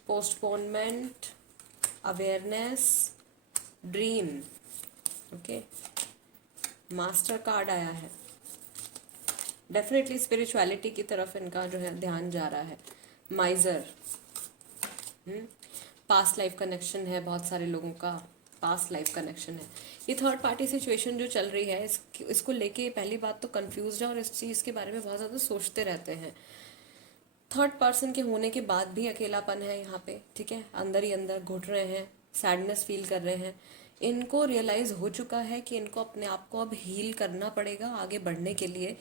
postponement, awareness, dream, okay, master card आया है। डेफिनेटली स्पिरिचुअलिटी की तरफ इनका जो है ध्यान जा रहा है। माइजर, पास्ट लाइफ कनेक्शन है, बहुत सारे लोगों का पास्ट लाइफ कनेक्शन है। ये थर्ड पार्टी सिचुएशन जो चल रही है इसको लेके पहली बात तो कंफ्यूज है और इस चीज़ के बारे में बहुत ज़्यादा सोचते रहते हैं। थर्ड पर्सन के होने के बाद भी अकेलापन है यहाँ पे, ठीक है, अंदर ही अंदर घुट रहे हैं, सैडनेस फील कर रहे हैं। इनको रियलाइज हो चुका है कि इनको अपने आप को अब हील करना पड़ेगा आगे बढ़ने के लिए,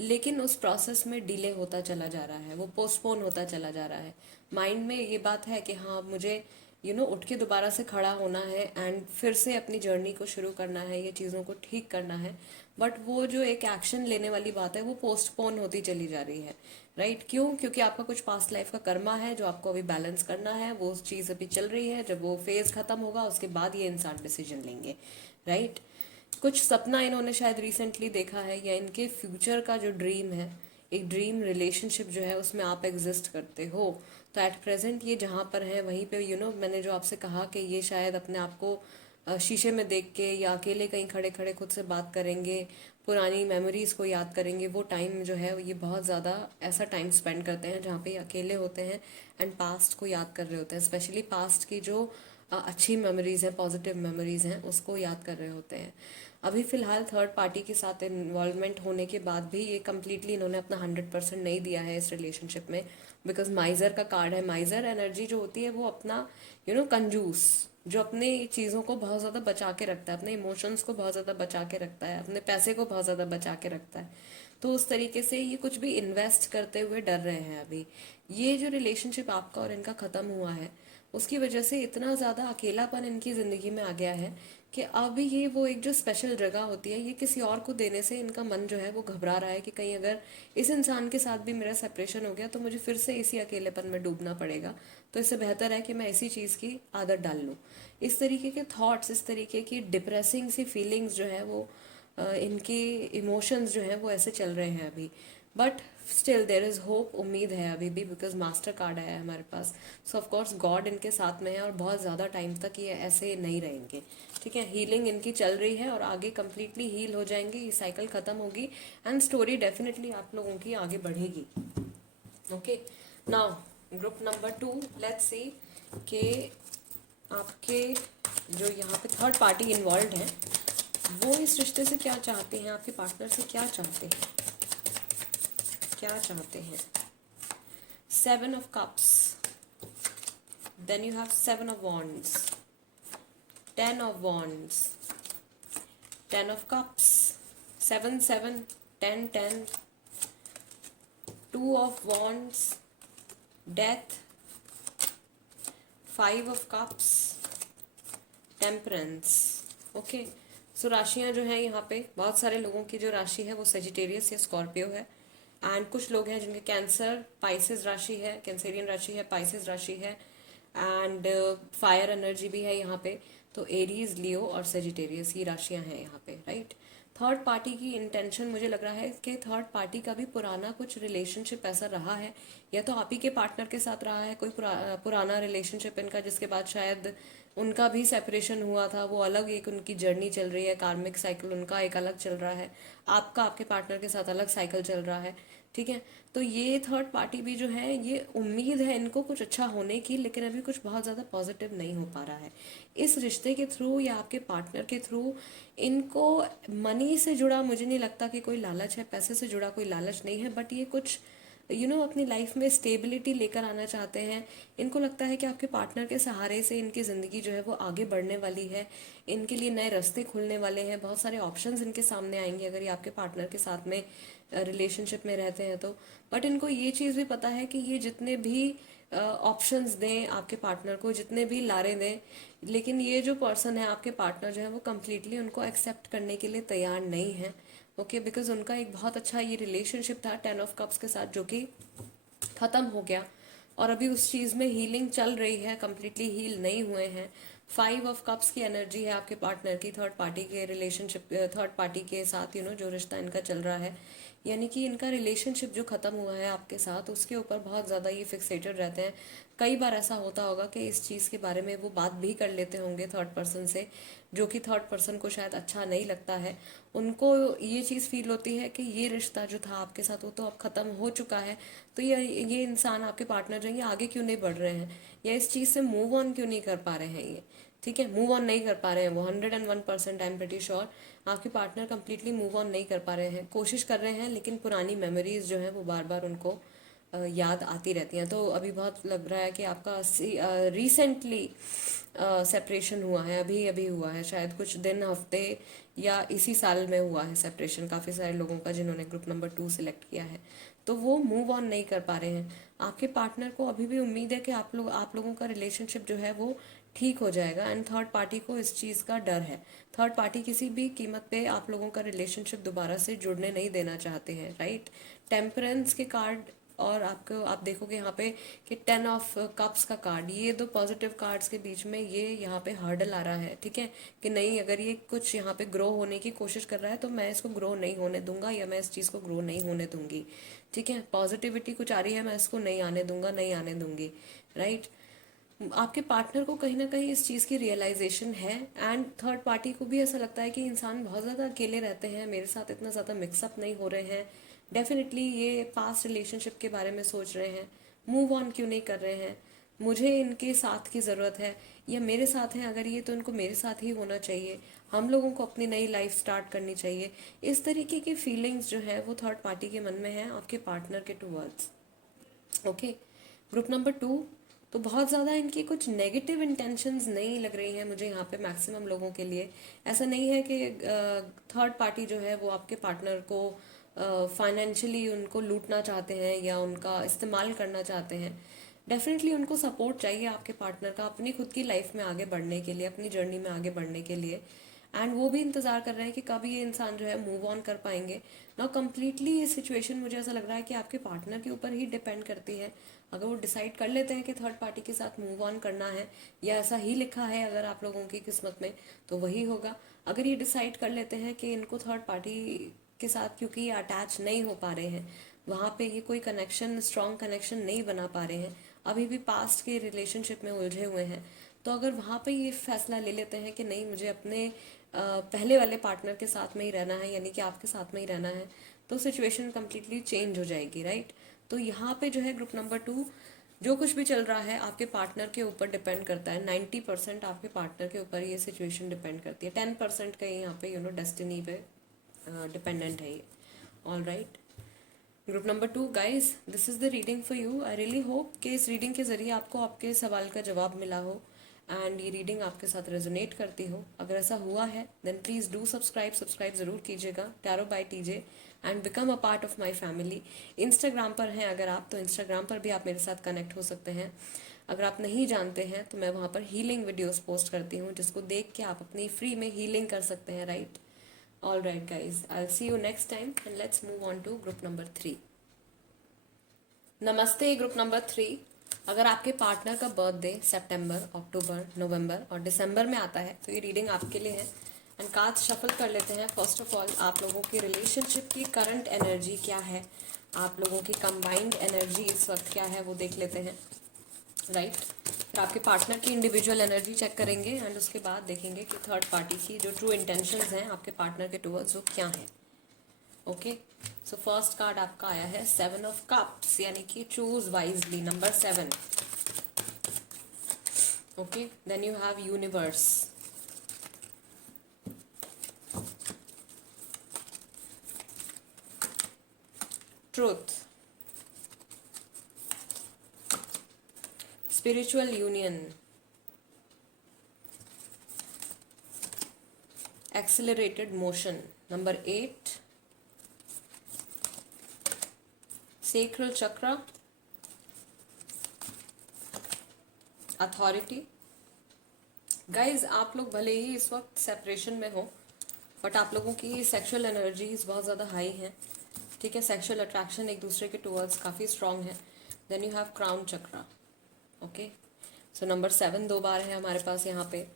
लेकिन उस प्रोसेस में डिले होता चला जा रहा है, वो पोस्टपोन होता चला जा रहा है। माइंड में ये बात है कि हाँ मुझे उठ के दोबारा से खड़ा होना है एंड फिर से अपनी जर्नी को शुरू करना है, ये चीज़ों को ठीक करना है, बट वो जो एक एक्शन लेने वाली बात है वो पोस्टपोन होती चली जा रही है, राइट। क्यों? क्योंकि आपका कुछ पास्ट लाइफ का कर्मा है जो आपको अभी बैलेंस करना है, वो चीज़ अभी चल रही है। जब वो फेज खत्म होगा उसके बाद ये इंसान डिसीजन लेंगे, राइट। कुछ सपना इन्होंने शायद रिसेंटली देखा है, या इनके फ्यूचर का जो ड्रीम है, एक ड्रीम रिलेशनशिप जो है उसमें आप एग्जिस्ट करते हो। तो एट प्रेजेंट ये जहाँ पर है वहीं पे मैंने जो आपसे कहा कि ये शायद अपने आप को शीशे में देख के या अकेले कहीं खड़े खड़े खुद से बात करेंगे, पुरानी मेमोरीज को याद करेंगे। वो टाइम जो है ये बहुत ज़्यादा ऐसा टाइम स्पेंड करते हैं जहाँ पे ये अकेले होते हैं एंड पास्ट को याद कर रहे होते हैं, स्पेशली पास्ट की जो अच्छी मेमोरीज हैं, पॉजिटिव मेमोरीज हैं, उसको याद कर रहे होते हैं। अभी फ़िलहाल थर्ड पार्टी के साथ इन्वॉल्वमेंट होने के बाद भी ये कम्प्लीटली इन्होंने अपना 100% नहीं दिया है इस रिलेशनशिप में, बिकॉज माइजर का कार्ड है। माइजर एनर्जी जो होती है वो अपना कंजूस, जो अपने चीज़ों को बहुत ज़्यादा बचा के रखता है, अपने इमोशंस को बहुत ज़्यादा बचा के रखता है, अपने पैसे को बहुत ज़्यादा बचा के रखता है। तो उस तरीके से ये कुछ भी इन्वेस्ट करते हुए डर रहे हैं अभी। ये जो रिलेशनशिप आपका और इनका ख़त्म हुआ है उसकी वजह से इतना ज़्यादा अकेलापन इनकी ज़िंदगी में आ गया है कि अभी ये वो एक जो स्पेशल जगह होती है ये किसी और को देने से इनका मन जो है वो घबरा रहा है कि कहीं अगर इस इंसान के साथ भी मेरा सेपरेशन हो गया तो मुझे फिर से इसी अकेलेपन में डूबना पड़ेगा। तो इससे बेहतर है कि मैं इसी चीज़ की आदत डाल लूँ। इस तरीके के थॉट्स, इस तरीके की डिप्रेसिंग सी फीलिंग्स जो है वो इनके इमोशंस जो हैं वो ऐसे चल रहे हैं अभी। But still there is hope, उम्मीद है अभी भी, बिकॉज मास्टर कार्ड आया है हमारे पास। सो ऑफ कोर्स गॉड इनके साथ में है और बहुत ज़्यादा टाइम तक ये ऐसे नहीं रहेंगे। ठीक है, हीलिंग इनकी चल रही है और आगे कंप्लीटली हील हो जाएंगे, ये साइकिल ख़त्म होगी एंड स्टोरी डेफिनेटली आप लोगों की आगे बढ़ेगी। Okay, now group number 2, let's see कि आपके जो यहाँ पे थर्ड पार्टी इन्वॉल्व हैं वो इस रिश्ते से क्या चाहते हैं, आपके पार्टनर से क्या चाहते हैं, क्या चाहते हैं। 7 of cups, then you have 7 of wands, 10 of wands, 10 of cups, 7 7, 10 10, 2 of wands, death, 5 of cups, temperance. Okay, so राशियां जो हैं यहाँ पे, बहुत सारे लोगों की जो राशि है वो सेजिटेरियस या स्कॉर्पियो है एंड कुछ लोग हैं जिनके कैंसर पाइसेस राशि है, कैंसेरियन राशि है, पाइसेस राशि है एंड फायर एनर्जी भी है यहाँ पे। तो एरीज, लियो और सेजिटेरियस ये राशियां हैं यहाँ पे, राइट। थर्ड पार्टी की इंटेंशन मुझे लग रहा है कि थर्ड पार्टी का भी पुराना कुछ रिलेशनशिप ऐसा रहा है, या तो आप ही के पार्टनर के साथ रहा है कोई पुराना रिलेशनशिप इनका, जिसके बाद शायद उनका भी सेपरेशन हुआ था, वो अलग एक उनकी जर्नी चल रही है, कार्मिक साइकिल उनका एक अलग चल रहा है, आपका आपके पार्टनर के साथ अलग साइकिल चल रहा है। ठीक है, तो ये थर्ड पार्टी भी जो है ये उम्मीद है इनको कुछ अच्छा होने की, लेकिन अभी कुछ बहुत ज़्यादा पॉजिटिव नहीं हो पा रहा है इस रिश्ते के थ्रू या आपके पार्टनर के थ्रू। इनको मनी से जुड़ा मुझे नहीं लगता कि कोई लालच है, पैसे से जुड़ा कोई लालच नहीं है, बट ये कुछ अपनी लाइफ में स्टेबिलिटी लेकर आना चाहते हैं। इनको लगता है कि आपके पार्टनर के सहारे से इनकी ज़िंदगी जो है वो आगे बढ़ने वाली है, इनके लिए नए रास्ते खुलने वाले हैं, बहुत सारे ऑप्शंस इनके सामने आएंगे अगर ये आपके पार्टनर के साथ में रिलेशनशिप में रहते हैं तो। बट इनको ये चीज़ भी पता है कि ये जितने भी ऑप्शंस दें आपके पार्टनर को, जितने भी लारे दें, लेकिन ये जो पर्सन है आपके पार्टनर जो है वो कम्प्लीटली उनको एक्सेप्ट करने के लिए तैयार नहीं है। ओके, बिकॉज उनका एक बहुत अच्छा ये रिलेशनशिप था 10 ऑफ कप्स के साथ जो कि ख़त्म हो गया और अभी उस चीज़ में हीलिंग चल रही है, कम्प्लीटली हील नहीं हुए हैं। 5 ऑफ कप्स की एनर्जी है आपके पार्टनर की थर्ड पार्टी के रिलेशनशिप, थर्ड पार्टी के साथ जो रिश्ता इनका चल रहा है, यानी कि इनका रिलेशनशिप जो ख़त्म हुआ है आपके साथ उसके ऊपर बहुत ज़्यादा ये फिक्सेटेड रहते हैं। कई बार ऐसा होता होगा कि इस चीज़ के बारे में वो बात भी कर लेते होंगे थर्ड पर्सन से, जो कि थर्ड पर्सन को शायद अच्छा नहीं लगता है। उनको ये चीज़ फील होती है कि ये रिश्ता जो था आपके साथ वो तो अब ख़त्म हो चुका है, तो ये इंसान आपके पार्टनर जो है ये आगे क्यों नहीं बढ़ रहे हैं, या इस चीज़ से मूव ऑन क्यों नहीं कर पा रहे हैं ये। ठीक है, मूव ऑन नहीं कर पा रहे हैं वो 101%, आई एम प्रीटी श्योर आपके पार्टनर कंप्लीटली मूव ऑन नहीं कर पा रहे हैं, कोशिश कर रहे हैं लेकिन पुरानी मेमोरीज जो है वो बार बार उनको याद आती रहती हैं। तो अभी बहुत लग रहा है कि आपका रिसेंटली सेपरेशन हुआ है, अभी अभी हुआ है, शायद कुछ दिन, हफ्ते या इसी साल में हुआ है सेपरेशन काफ़ी सारे लोगों का जिन्होंने ग्रुप नंबर 2 सिलेक्ट किया है। तो वो मूव ऑन नहीं कर पा रहे हैं। आपके पार्टनर को अभी भी उम्मीद है कि आप लोगों का रिलेशनशिप जो है वो ठीक हो जाएगा एंड थर्ड पार्टी को इस चीज़ का डर है। थर्ड पार्टी किसी भी कीमत पे आप लोगों का रिलेशनशिप दोबारा से जुड़ने नहीं देना चाहते हैं, राइट। टेम्परेंस के कार्ड और आप देखोगे यहाँ पे कि 10 ऑफ कप्स का कार्ड, ये दो पॉजिटिव कार्ड्स के बीच में ये यहाँ पे हर्डल आ रहा है। ठीक है, कि नहीं, अगर ये कुछ यहाँ पे ग्रो होने की कोशिश कर रहा है तो मैं इसको ग्रो नहीं होने दूंगा, या मैं इस चीज़ को ग्रो नहीं होने दूंगी। ठीक है, पॉजिटिविटी कुछ आ रही है, मैं इसको नहीं आने दूंगा, नहीं आने दूंगी, राइट। आपके पार्टनर को कहीं ना कहीं इस चीज़ की रियलाइजेशन है एंड थर्ड पार्टी को भी ऐसा लगता है कि इंसान बहुत ज़्यादा अकेले रहते हैं, मेरे साथ इतना ज़्यादा मिक्सअप नहीं हो रहे हैं। डेफिनेटली ये पास्ट रिलेशनशिप के बारे में सोच रहे हैं, मूव ऑन क्यों नहीं कर रहे हैं, मुझे इनके साथ की ज़रूरत है, या मेरे साथ हैं अगर ये तो इनको मेरे साथ ही होना चाहिए, हम लोगों को अपनी नई लाइफ स्टार्ट करनी चाहिए। इस तरीके की फीलिंग्स जो है वो थर्ड पार्टी के मन में है आपके पार्टनर के टूवर्ड्स। ओके, ग्रुप नंबर 2, तो बहुत ज़्यादा इनकी कुछ नेगेटिव इंटेंशंस नहीं लग रही हैं मुझे यहाँ पे मैक्सिमम लोगों के लिए। ऐसा नहीं है कि थर्ड पार्टी जो है वो आपके पार्टनर को फाइनेंशियली उनको लूटना चाहते हैं या उनका इस्तेमाल करना चाहते हैं, डेफिनेटली उनको सपोर्ट चाहिए आपके पार्टनर का अपनी खुद की लाइफ में आगे बढ़ने के लिए, अपनी जर्नी में आगे बढ़ने के लिए। एंड वो भी इंतज़ार कर रहे हैं कि कब ये इंसान जो है मूव ऑन कर पाएंगे। ना कम्प्लीटली ये सिचुएशन मुझे ऐसा लग रहा है कि आपके पार्टनर के ऊपर ही डिपेंड करती है। अगर वो डिसाइड कर लेते हैं कि थर्ड पार्टी के साथ मूव ऑन करना है, या ऐसा ही लिखा है अगर आप लोगों की किस्मत में, तो वही होगा। अगर ये डिसाइड कर लेते हैं कि इनको थर्ड पार्टी के साथ क्योंकि ये अटैच नहीं हो पा रहे हैं, वहाँ पे ये कोई कनेक्शन, स्ट्रॉन्ग कनेक्शन नहीं बना पा रहे हैं, अभी भी पास्ट के रिलेशनशिप में उलझे हुए हैं, तो अगर वहाँ पे ये फैसला ले लेते हैं कि नहीं मुझे अपने पहले वाले पार्टनर के साथ में ही रहना है, यानी कि आपके साथ में ही रहना है, तो सिचुएशन कम्प्लीटली चेंज हो जाएगी, राइट। तो यहाँ पे जो है ग्रुप नंबर 2, जो कुछ भी चल रहा है आपके पार्टनर के ऊपर डिपेंड करता है। 90% आपके पार्टनर के ऊपर ये सिचुएशन डिपेंड करती है, 10% का यहाँ पे डेस्टिनी पे डिपेंडेंट है ये। All right, group number 2 guys, this is the reading for you. I really hope कि इस रीडिंग के ज़रिए आपको आपके सवाल का जवाब मिला हो एंड ये रीडिंग आपके साथ रेजोनेट करती हो। अगर ऐसा हुआ है देन प्लीज़ डू सब्सक्राइब ज़रूर कीजिएगा tarot by TJ and become a part of my family. Instagram पर हैं अगर आप, तो इंस्टाग्राम पर भी आप मेरे साथ कनेक्ट हो सकते हैं। अगर आप नहीं जानते हैं तो मैं वहाँ पर हीलिंग वीडियोस पोस्ट करती हूँ, जिसको देख के आप अपनी फ्री में हीलिंग कर सकते हैं, right. All right guys, I see you next time and let's move on to group number 3। नमस्ते ग्रुप नंबर 3। अगर आपके पार्टनर का बर्थडे सितंबर, अक्टूबर, नवंबर और दिसंबर में आता है तो ये रीडिंग आपके लिए है। एंड कार्ड शफल कर लेते हैं। फर्स्ट ऑफ ऑल आप लोगों की रिलेशनशिप की करंट एनर्जी क्या है, आप लोगों की कंबाइंड एनर्जी इस वक्त क्या है वो देख लेते हैं, राइट। फिर आपके पार्टनर की इंडिविजुअल एनर्जी चेक करेंगे एंड उसके बाद देखेंगे कि थर्ड पार्टी की जो ट्रू इंटेंशंस हैं आपके पार्टनर के टुवर्ड्स वो क्या है। ओके, सो फर्स्ट कार्ड आपका आया है 7 ऑफ कप्स, यानी कि choose wisely, number 7। Okay, then you have universe, truth, spiritual union, accelerated motion, number 8, sacral chakra, authority. Guys आप लोग भले ही इस वक्त सेपरेशन में हो, बट आप लोगों की सेक्सुअल एनर्जीज बहुत ज़्यादा हाई हैं, ठीक है। सेक्सुअल अट्रैक्शन एक दूसरे के टुवर्ड्स काफ़ी स्ट्रांग है। Then you have crown chakra. Okay, so number 7 2 बार है हमारे पास यहाँ पे,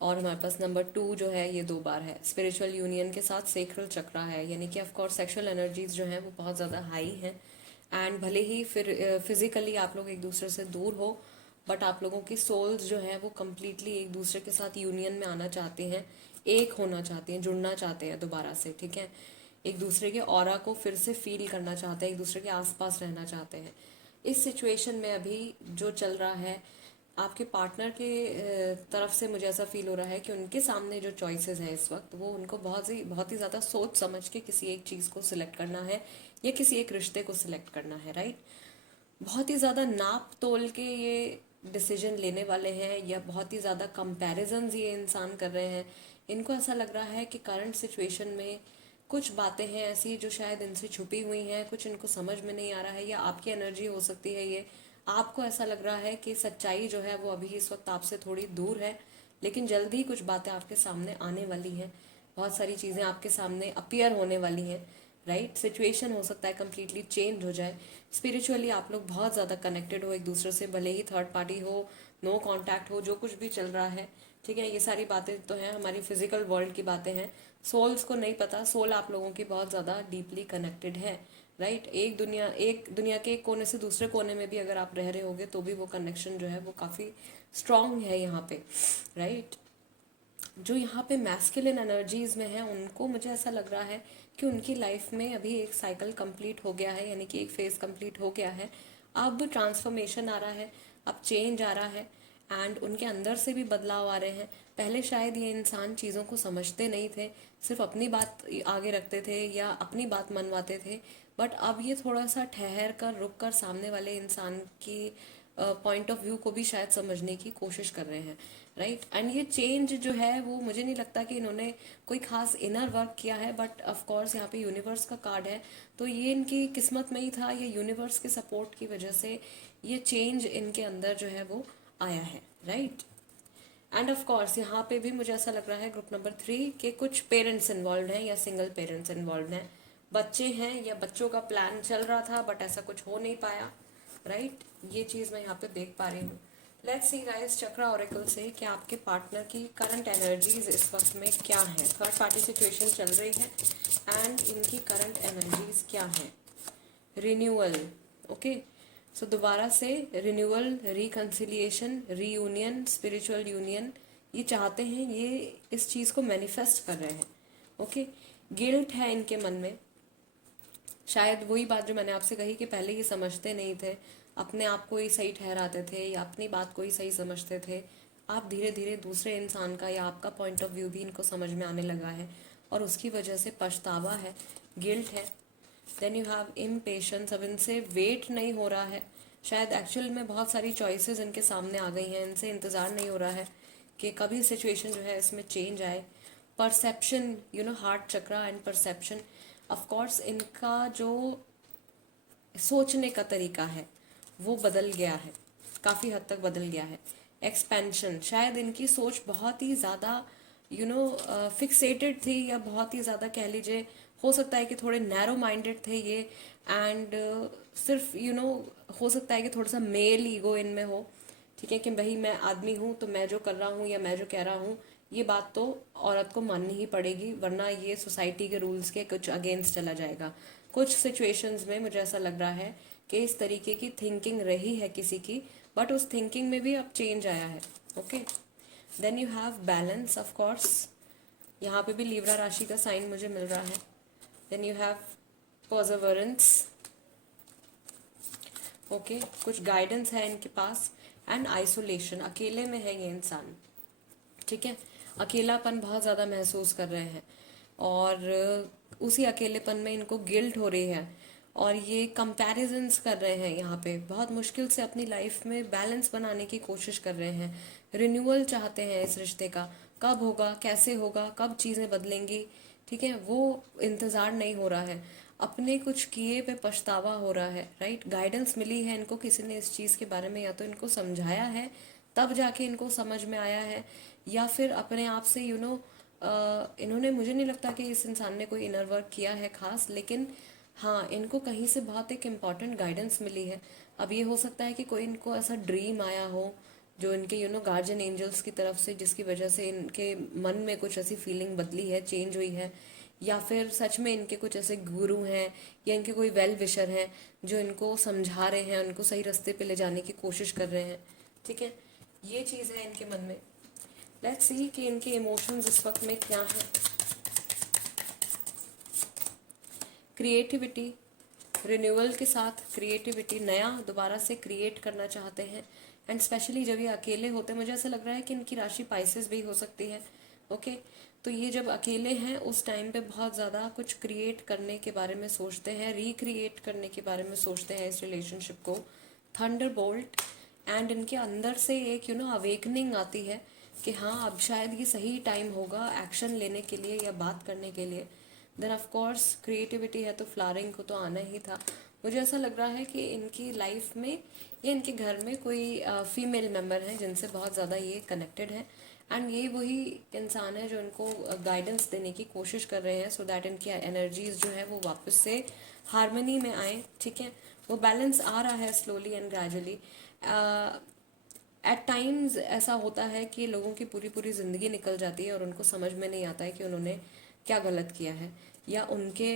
और हमारे पास नंबर 2 जो है ये 2 बार है। स्पिरिचुअल यूनियन के साथ सेक्रल चक्रा है, यानी कि ऑफकोर्स सेक्सुअल एनर्जीज जो हैं वो बहुत ज़्यादा हाई हैं। एंड भले ही फिर फिजिकली आप लोग एक दूसरे से दूर हो, बट आप लोगों की सोल्स जो है वो कम्प्लीटली एक दूसरे के साथ यूनियन में आना चाहती हैं, एक होना चाहती हैं, जुड़ना चाहते हैं दोबारा से, ठीक है। एक दूसरे के ऑरा को फिर से फील करना चाहते हैं, एक दूसरे के आसपास रहना चाहते हैं। इस सिचुएशन में अभी जो चल रहा है आपके पार्टनर के तरफ से मुझे ऐसा फील हो रहा है कि उनके सामने जो चॉइसेस हैं इस वक्त, वो उनको बहुत ही ज़्यादा सोच समझ के किसी एक चीज़ को सिलेक्ट करना है या किसी एक रिश्ते को सिलेक्ट करना है, राइट। बहुत ही ज़्यादा नाप तोल के ये डिसीजन लेने वाले हैं, या बहुत ही ज़्यादा कंपैरिजन्स ये इंसान कर रहे हैं। इनको ऐसा लग रहा है कि करंट सिचुएशन में कुछ बातें हैं ऐसी जो शायद इनसे छुपी हुई हैं, कुछ इनको समझ में नहीं आ रहा है, या आपकी एनर्जी हो सकती है ये। आपको ऐसा लग रहा है कि सच्चाई जो है वो अभी इस वक्त आपसे थोड़ी दूर है, लेकिन जल्द ही कुछ बातें आपके सामने आने वाली हैं, बहुत सारी चीज़ें आपके सामने अपीयर होने वाली हैं, राइट। सिचुएशन हो सकता है कम्प्लीटली चेंज हो जाए। स्पिरिचुअली आप लोग बहुत ज़्यादा कनेक्टेड हो एक दूसरे से, भले ही थर्ड पार्टी हो, नो कांटेक्ट हो, जो कुछ भी चल रहा है, ठीक है। ये सारी बातें तो हैं, हमारी फिजिकल वर्ल्ड की बातें हैं। सोल्स को नहीं पता, सोल आप लोगों की बहुत ज़्यादा डीपली कनेक्टेड है, राइट। एक दुनिया के एक कोने से दूसरे कोने में भी अगर आप रह रहे होगे तो भी वो कनेक्शन जो है वो काफ़ी स्ट्रांग है यहाँ पे, राइट। जो यहाँ पे मैस्कुलिन एनर्जीज में है उनको मुझे ऐसा लग रहा है कि उनकी लाइफ में अभी एक साइकिल कंप्लीट हो गया है, यानी कि एक फेज कंप्लीट हो गया है। अब ट्रांसफॉर्मेशन आ रहा है, अब चेंज आ रहा है, एंड उनके अंदर से भी बदलाव आ रहे हैं। पहले शायद ये इंसान चीज़ों को समझते नहीं थे, सिर्फ अपनी बात आगे रखते थे या अपनी बात मनवाते थे, बट अब ये थोड़ा सा ठहर कर, रुक कर सामने वाले इंसान की पॉइंट ऑफ व्यू को भी शायद समझने की कोशिश कर रहे हैं, राइट। एंड ये चेंज जो है वो मुझे नहीं लगता कि इन्होंने कोई खास इनर वर्क किया है, बट ऑफ कोर्स यहाँ पे यूनिवर्स का कार्ड है, तो ये इनकी किस्मत में ही था, ये यूनिवर्स के सपोर्ट की वजह से ये चेंज इनके अंदर जो है वो आया है, राइट। एंड ऑफ कोर्स यहाँ पे भी मुझे ऐसा लग रहा है ग्रुप नंबर 3 के कुछ पेरेंट्स इन्वॉल्व हैं या सिंगल पेरेंट्स इन्वॉल्व हैं, बच्चे हैं या बच्चों का प्लान चल रहा था बट ऐसा कुछ हो नहीं पाया, राइट। ये चीज मैं यहाँ पे देख पा रही हूँ। Let's see guys chakra Oracle से कि आपके पार्टनर की करंट एनर्जीज इस वक्त में क्या है। थर्ड पार्टी सिचुएशन चल रही है एंड इनकी करंट एनर्जीज क्या है। रिन्यूअल, ओके, सो दोबारा से renewal, reconciliation, reunion, spiritual union ये चाहते हैं, ये इस चीज को मैनिफेस्ट कर रहे हैं, ओके। गिल्ट है इनके मन में, शायद वही बात जो मैंने आपसे कही कि पहले ये समझते नहीं थे, अपने आप को ही सही ठहराते थे या अपनी बात को ही सही समझते थे। आप धीरे धीरे दूसरे इंसान का या आपका पॉइंट ऑफ व्यू भी इनको समझ में आने लगा है और उसकी वजह से पछतावा है, गिल्ट है। देन यू हैव इम्पेशेंस, अब इनसे वेट नहीं हो रहा है, शायद एक्चुअल में बहुत सारी चॉइसेस इनके सामने आ गई हैं, इनसे इंतज़ार नहीं हो रहा है कि कभी सिचुएशन जो है इसमें चेंज आए। Perception, you know, heart chakra and perception, of course इनका जो सोचने का तरीका है वो बदल गया है, काफ़ी हद तक बदल गया है। एक्सपेंशन, शायद इनकी सोच बहुत ही ज़्यादा यू नो फिक्सेटेड थी या बहुत ही ज़्यादा कह लीजिए, हो सकता है कि थोड़े नैरो माइंडेड थे ये। एंड सिर्फ यू नो हो सकता है कि थोड़ा सा मेल ईगो इनमें हो, ठीक है, कि भाई मैं आदमी हूँ तो मैं जो कर रहा हूँ या मैं जो कह रहा हूँ ये बात तो औरत को माननी ही पड़ेगी, वरना ये सोसाइटी के रूल्स के कुछ अगेंस्ट चला जाएगा। कुछ सिचुएशंस में मुझे ऐसा लग रहा है कि इस तरीके की थिंकिंग रही है किसी की, बट उस थिंकिंग में भी अब चेंज आया है, okay. Then you have balance, of course यहाँ पे भी लीब्रा राशि का साइन मुझे मिल रहा है। Then you have perseverance, okay, कुछ गाइडेंस है इनके पास। एंड आइसोलेशन, अकेले में है ये इंसान, ठीक है, अकेलापन बहुत ज़्यादा महसूस कर रहे हैं और उसी अकेलेपन में इनको गिल्ट हो रही है और ये कंपैरिजंस कर रहे हैं, यहाँ पे बहुत मुश्किल से अपनी लाइफ में बैलेंस बनाने की कोशिश कर रहे हैं। रिन्यूअल चाहते हैं इस रिश्ते का, कब होगा, कैसे होगा, कब चीज़ें बदलेंगी, ठीक है, वो इंतज़ार नहीं हो रहा है, अपने कुछ किए पे पछतावा हो रहा है, राइट। गाइडेंस मिली है इनको, किसी ने इस चीज़ के बारे में या तो इनको समझाया है तब जाके इनको समझ में आया है, या फिर अपने आप से यू नो इन्होंने, मुझे नहीं लगता कि इस इंसान ने कोई इनर वर्क किया है खास, लेकिन हाँ इनको कहीं से बहुत एक इम्पॉर्टेंट गाइडेंस मिली है। अब ये हो सकता है कि कोई इनको ऐसा ड्रीम आया हो जो इनके यू नो गार्जियन एंजल्स की तरफ से, जिसकी वजह से इनके मन में कुछ ऐसी फीलिंग बदली है, चेंज हुई है, या फिर सच में इनके कुछ ऐसे गुरु हैं या इनके कोई वेल विशर हैं जो इनको समझा रहे हैं, उनको सही रास्ते पे ले जाने की कोशिश कर रहे हैं, ठीक है, ये चीज़ है इनके मन में। लेट्स सी कि इनके इमोशंस इस वक्त में क्या है। क्रिएटिविटी, रिन्यूअल के साथ क्रिएटिविटी, नया दोबारा से क्रिएट करना चाहते हैं। एंड स्पेशली जब ये अकेले होते हैं, मुझे ऐसा लग रहा है कि इनकी राशि पाइसेस भी हो सकती है, ओके। तो ये जब अकेले हैं उस टाइम पे बहुत ज़्यादा कुछ क्रिएट करने के बारे में सोचते हैं, रिक्रिएट करने के बारे में सोचते हैं इस रिलेशनशिप को। थंडर बोल्ट, एंड इनके अंदर से एक यू नो अवेकनिंग आती है कि हाँ अब शायद ये सही टाइम होगा एक्शन लेने के लिए या बात करने के लिए। देन ऑफ कोर्स क्रिएटिविटी है तो फ्लावरिंग को तो आना ही था। मुझे ऐसा लग रहा है कि इनकी लाइफ में या इनके घर में कोई फीमेल मेंबर है जिनसे बहुत ज़्यादा ये कनेक्टेड है, एंड ये वही इंसान है जो इनको गाइडेंस देने की कोशिश कर रहे हैं, सो दैट इनकी एनर्जीज जो है वो वापस से हारमोनी में आए, ठीक है, वो बैलेंस आ रहा है slowly and gradually. At times ऐसा होता है कि लोगों की पूरी पूरी ज़िंदगी निकल जाती है और उनको समझ में नहीं आता है कि उन्होंने क्या गलत किया है, या उनके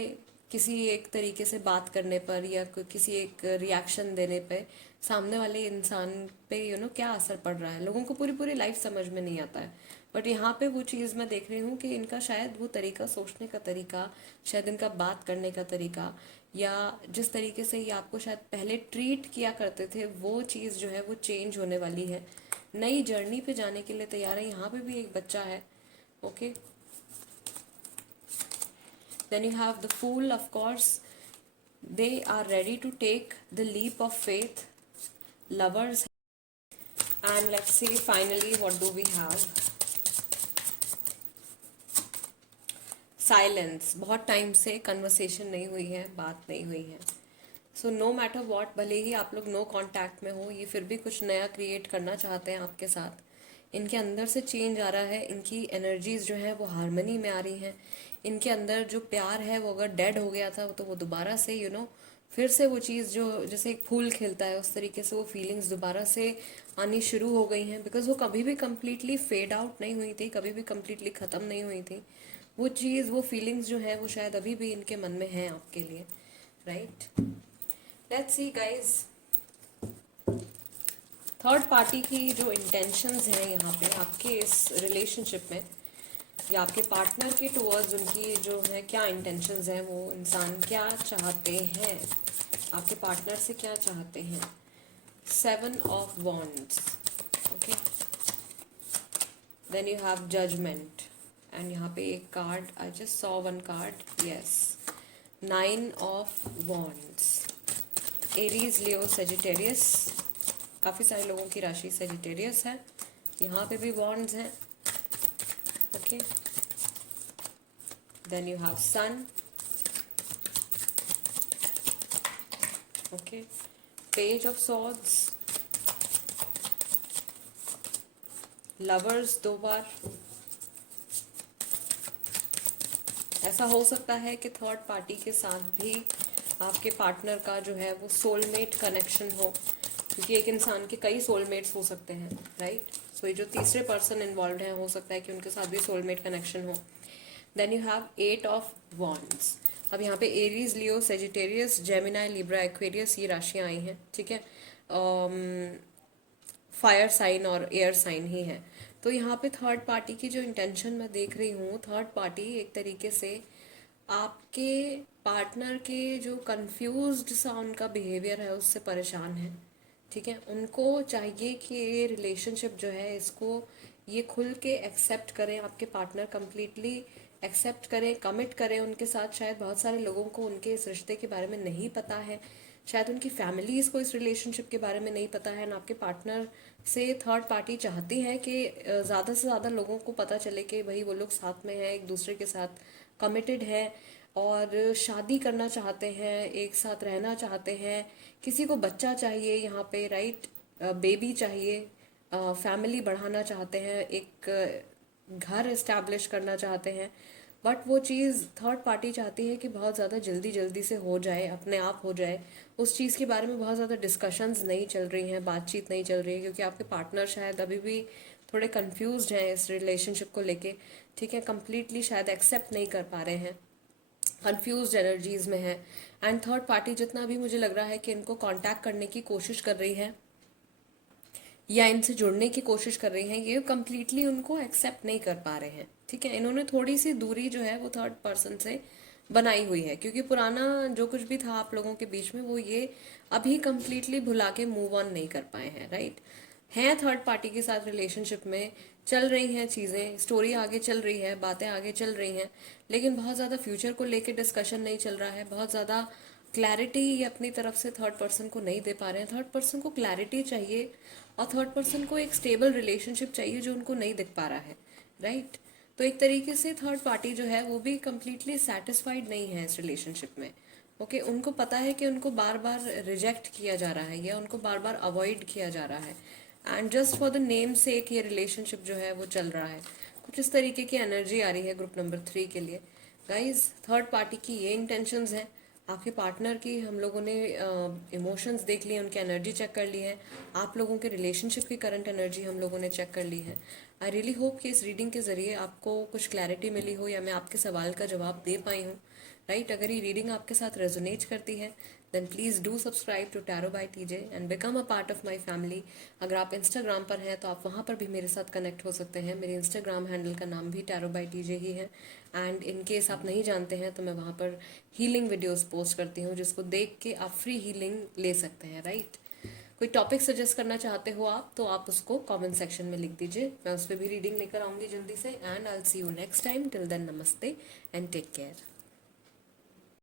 किसी एक तरीके से बात करने पर या किसी एक रिएक्शन देने पे सामने वाले इंसान पे यू नो क्या असर पड़ रहा है, लोगों को पूरी पूरी लाइफ समझ में नहीं आता है। बट यहाँ पे वो चीज़ मैं देख रही हूँ कि इनका शायद वो तरीका, सोचने का तरीका, शायद इनका बात करने का तरीका, या जिस तरीके से ये आपको शायद पहले ट्रीट किया करते थे, वो चीज़ जो है वो चेंज होने वाली है। नई जर्नी पे जाने के लिए तैयार है। यहाँ पे भी एक बच्चा है, okay. Then you have the Fool, of course. They are ready to take the leap of faith. Lovers and let's see finally what do we have. Silence, बहुत टाइम से कन्वर्सेशन नहीं हुई है, बात नहीं हुई है। सो नो मैटर वॉट, भले ही आप लोग नो कांटेक्ट में हो, ये फिर भी कुछ नया क्रिएट करना चाहते हैं आपके साथ। इनके अंदर से चेंज आ रहा है, इनकी एनर्जीज जो है वो हारमनी में आ रही हैं। इनके अंदर जो प्यार है वो अगर डेड हो गया था तो वो दोबारा से फिर से वो चीज़ जो जैसे एक फूल खिलता है उस तरीके से वो फीलिंग्स दोबारा से आनी शुरू हो गई हैं। बिकॉज वो कभी भी कम्प्लीटली फेड आउट नहीं हुई थी, कभी भी कम्प्लीटली ख़त्म नहीं हुई थी। वो चीज़, वो फीलिंग्स जो है वो शायद अभी भी इनके मन में है आपके लिए, right. Let's see guys, third party की जो इंटेंशंस हैं यहाँ पे आपके इस रिलेशनशिप में, या आपके पार्टनर के टुवर्ड्स उनकी जो है क्या इंटेंशंस हैं, वो इंसान क्या चाहते हैं, आपके पार्टनर से क्या चाहते हैं। 7 of wands, okay, then you have judgement, and यहाँ पे एक card, I just saw one card, yes, 9 of wands, Aries, Leo, Sagittarius. काफ़ी सारे लोगों की राशि सेजिटेरियस है, यहाँ पे भी वॉन्ड्स हैं, okay. Then you have sun, okay, page of swords, lovers 2 बार। ऐसा हो सकता है कि थर्ड पार्टी के साथ भी आपके पार्टनर का जो है वो सोलमेट कनेक्शन हो, क्योंकि एक इंसान के कई सोलमेट्स हो सकते हैं, राइट। सो ये जो तीसरे पर्सन इन्वॉल्व हैं, हो सकता है कि उनके साथ भी सोलमेट कनेक्शन हो। Then you have 8 of wands. अब यहाँ पे Aries, Leo, Sagittarius, Gemini, Libra, Aquarius, ये राशियाँ आई हैं, ठीक है। फायर साइन और एयर साइन ही है। तो यहाँ पे थर्ड पार्टी की जो इंटेंशन मैं देख रही हूँ, थर्ड पार्टी एक तरीके से आपके पार्टनर के जो कंफ्यूज्ड सा उनका बिहेवियर है उससे परेशान है, ठीक है। उनको चाहिए कि ये रिलेशनशिप जो है इसको ये खुल के एक्सेप्ट करें, आपके पार्टनर कंप्लीटली एक्सेप्ट करें, कमिट करें उनके साथ। शायद बहुत सारे लोगों को उनके इस रिश्ते के बारे में नहीं पता है, शायद उनकी फैमिलीज को इस रिलेशनशिप के बारे में नहीं पता है। ना आपके पार्टनर से थर्ड पार्टी चाहती है कि ज़्यादा से ज़्यादा लोगों को पता चले कि भाई वो लोग साथ में हैं, एक दूसरे के साथ कमिटेड है और शादी करना चाहते हैं, एक साथ रहना चाहते हैं। किसी को बच्चा चाहिए यहाँ पे, राइट, बेबी चाहिए, फैमिली बढ़ाना चाहते हैं, एक घर इस्टेब्लिश करना चाहते हैं। बट वो चीज़ थर्ड पार्टी चाहती है कि बहुत ज़्यादा जल्दी जल्दी से हो जाए, अपने आप हो जाए। उस चीज़ के बारे में बहुत ज़्यादा डिस्कशंस नहीं चल रही हैं, बातचीत नहीं चल रही है, क्योंकि आपके पार्टनर शायद अभी भी थोड़े कंफ्यूज्ड हैं इस रिलेशनशिप को लेके, ठीक है। कंप्लीटली शायद एक्सेप्ट नहीं कर पा रहे हैं, कंफ्यूज्ड एनर्जीज में है। एंड थर्ड पार्टी जितना भी मुझे लग रहा है कि इनको कांटेक्ट करने की कोशिश कर रही है या इनसे जुड़ने की कोशिश कर रही हैं, ये कम्प्लीटली उनको एक्सेप्ट नहीं कर पा रहे हैं, ठीक है। इन्होंने थोड़ी सी दूरी जो है वो थर्ड पर्सन से बनाई हुई है, क्योंकि पुराना जो कुछ भी था आप लोगों के बीच में वो ये अभी कम्प्लीटली भुला के मूव ऑन नहीं कर पाए हैं, राइट। हैं थर्ड पार्टी के साथ रिलेशनशिप में, चल रही हैं चीज़ें, स्टोरी आगे चल रही है, बातें आगे चल रही हैं, लेकिन बहुत ज़्यादा फ्यूचर को लेके डिस्कशन नहीं चल रहा है। बहुत ज़्यादा क्लैरिटी ये अपनी तरफ से थर्ड पर्सन को नहीं दे पा रहे हैं। थर्ड पर्सन को क्लैरिटी चाहिए और थर्ड पर्सन को एक स्टेबल रिलेशनशिप चाहिए जो उनको नहीं दिख पा रहा है, राइट। तो एक तरीके से थर्ड पार्टी जो है वो भी कम्प्लीटली सेटिस्फाइड नहीं है इस रिलेशनशिप में, ओके। उनको पता है कि उनको बार बार रिजेक्ट किया जा रहा है या उनको बार बार अवॉइड किया जा रहा है, and just for the name से एक ये रिलेशनशिप जो है वो चल रहा है। कुछ इस तरीके की एनर्जी आ रही है ग्रुप नंबर 3 के लिए गाइज। थर्ड पार्टी की ये इंटेंशंस हैं। आपके पार्टनर की हम लोगों ने इमोशंस देख लिए, उनकी एनर्जी चेक कर ली है, आप लोगों के रिलेशनशिप की करंट एनर्जी हम लोगों ने चेक कर ली है। आई रियली होप कि इस रीडिंग के ज़रिए आपको कुछ क्लैरिटी मिली हो या मैं आपके सवाल का जवाब दे पाई हूँ, राइट। अगर ये रीडिंग आपके साथ रेजोनेट करती है then please do subscribe to tarot by TJ and become a part of my family. अगर आप इंस्टाग्राम पर हैं तो आप वहाँ पर भी मेरे साथ कनेक्ट हो सकते हैं। मेरे इंस्टाग्राम हैंडल का नाम भी टैरो बाय टीजे ही है। एंड इन केस आप नहीं जानते हैं तो मैं वहाँ पर हीलिंग वीडियोस पोस्ट करती हूँ, जिसको देख के आप फ्री हीलिंग ले सकते हैं, राइट। कोई टॉपिक सजेस्ट करना चाहते हो आप तो आप उसको कमेंट सेक्शन में लिख दीजिए, मैं उस पर भी रीडिंग लेकर आऊँगी जल्दी से। And I will see you next time. Till then namaste and take care.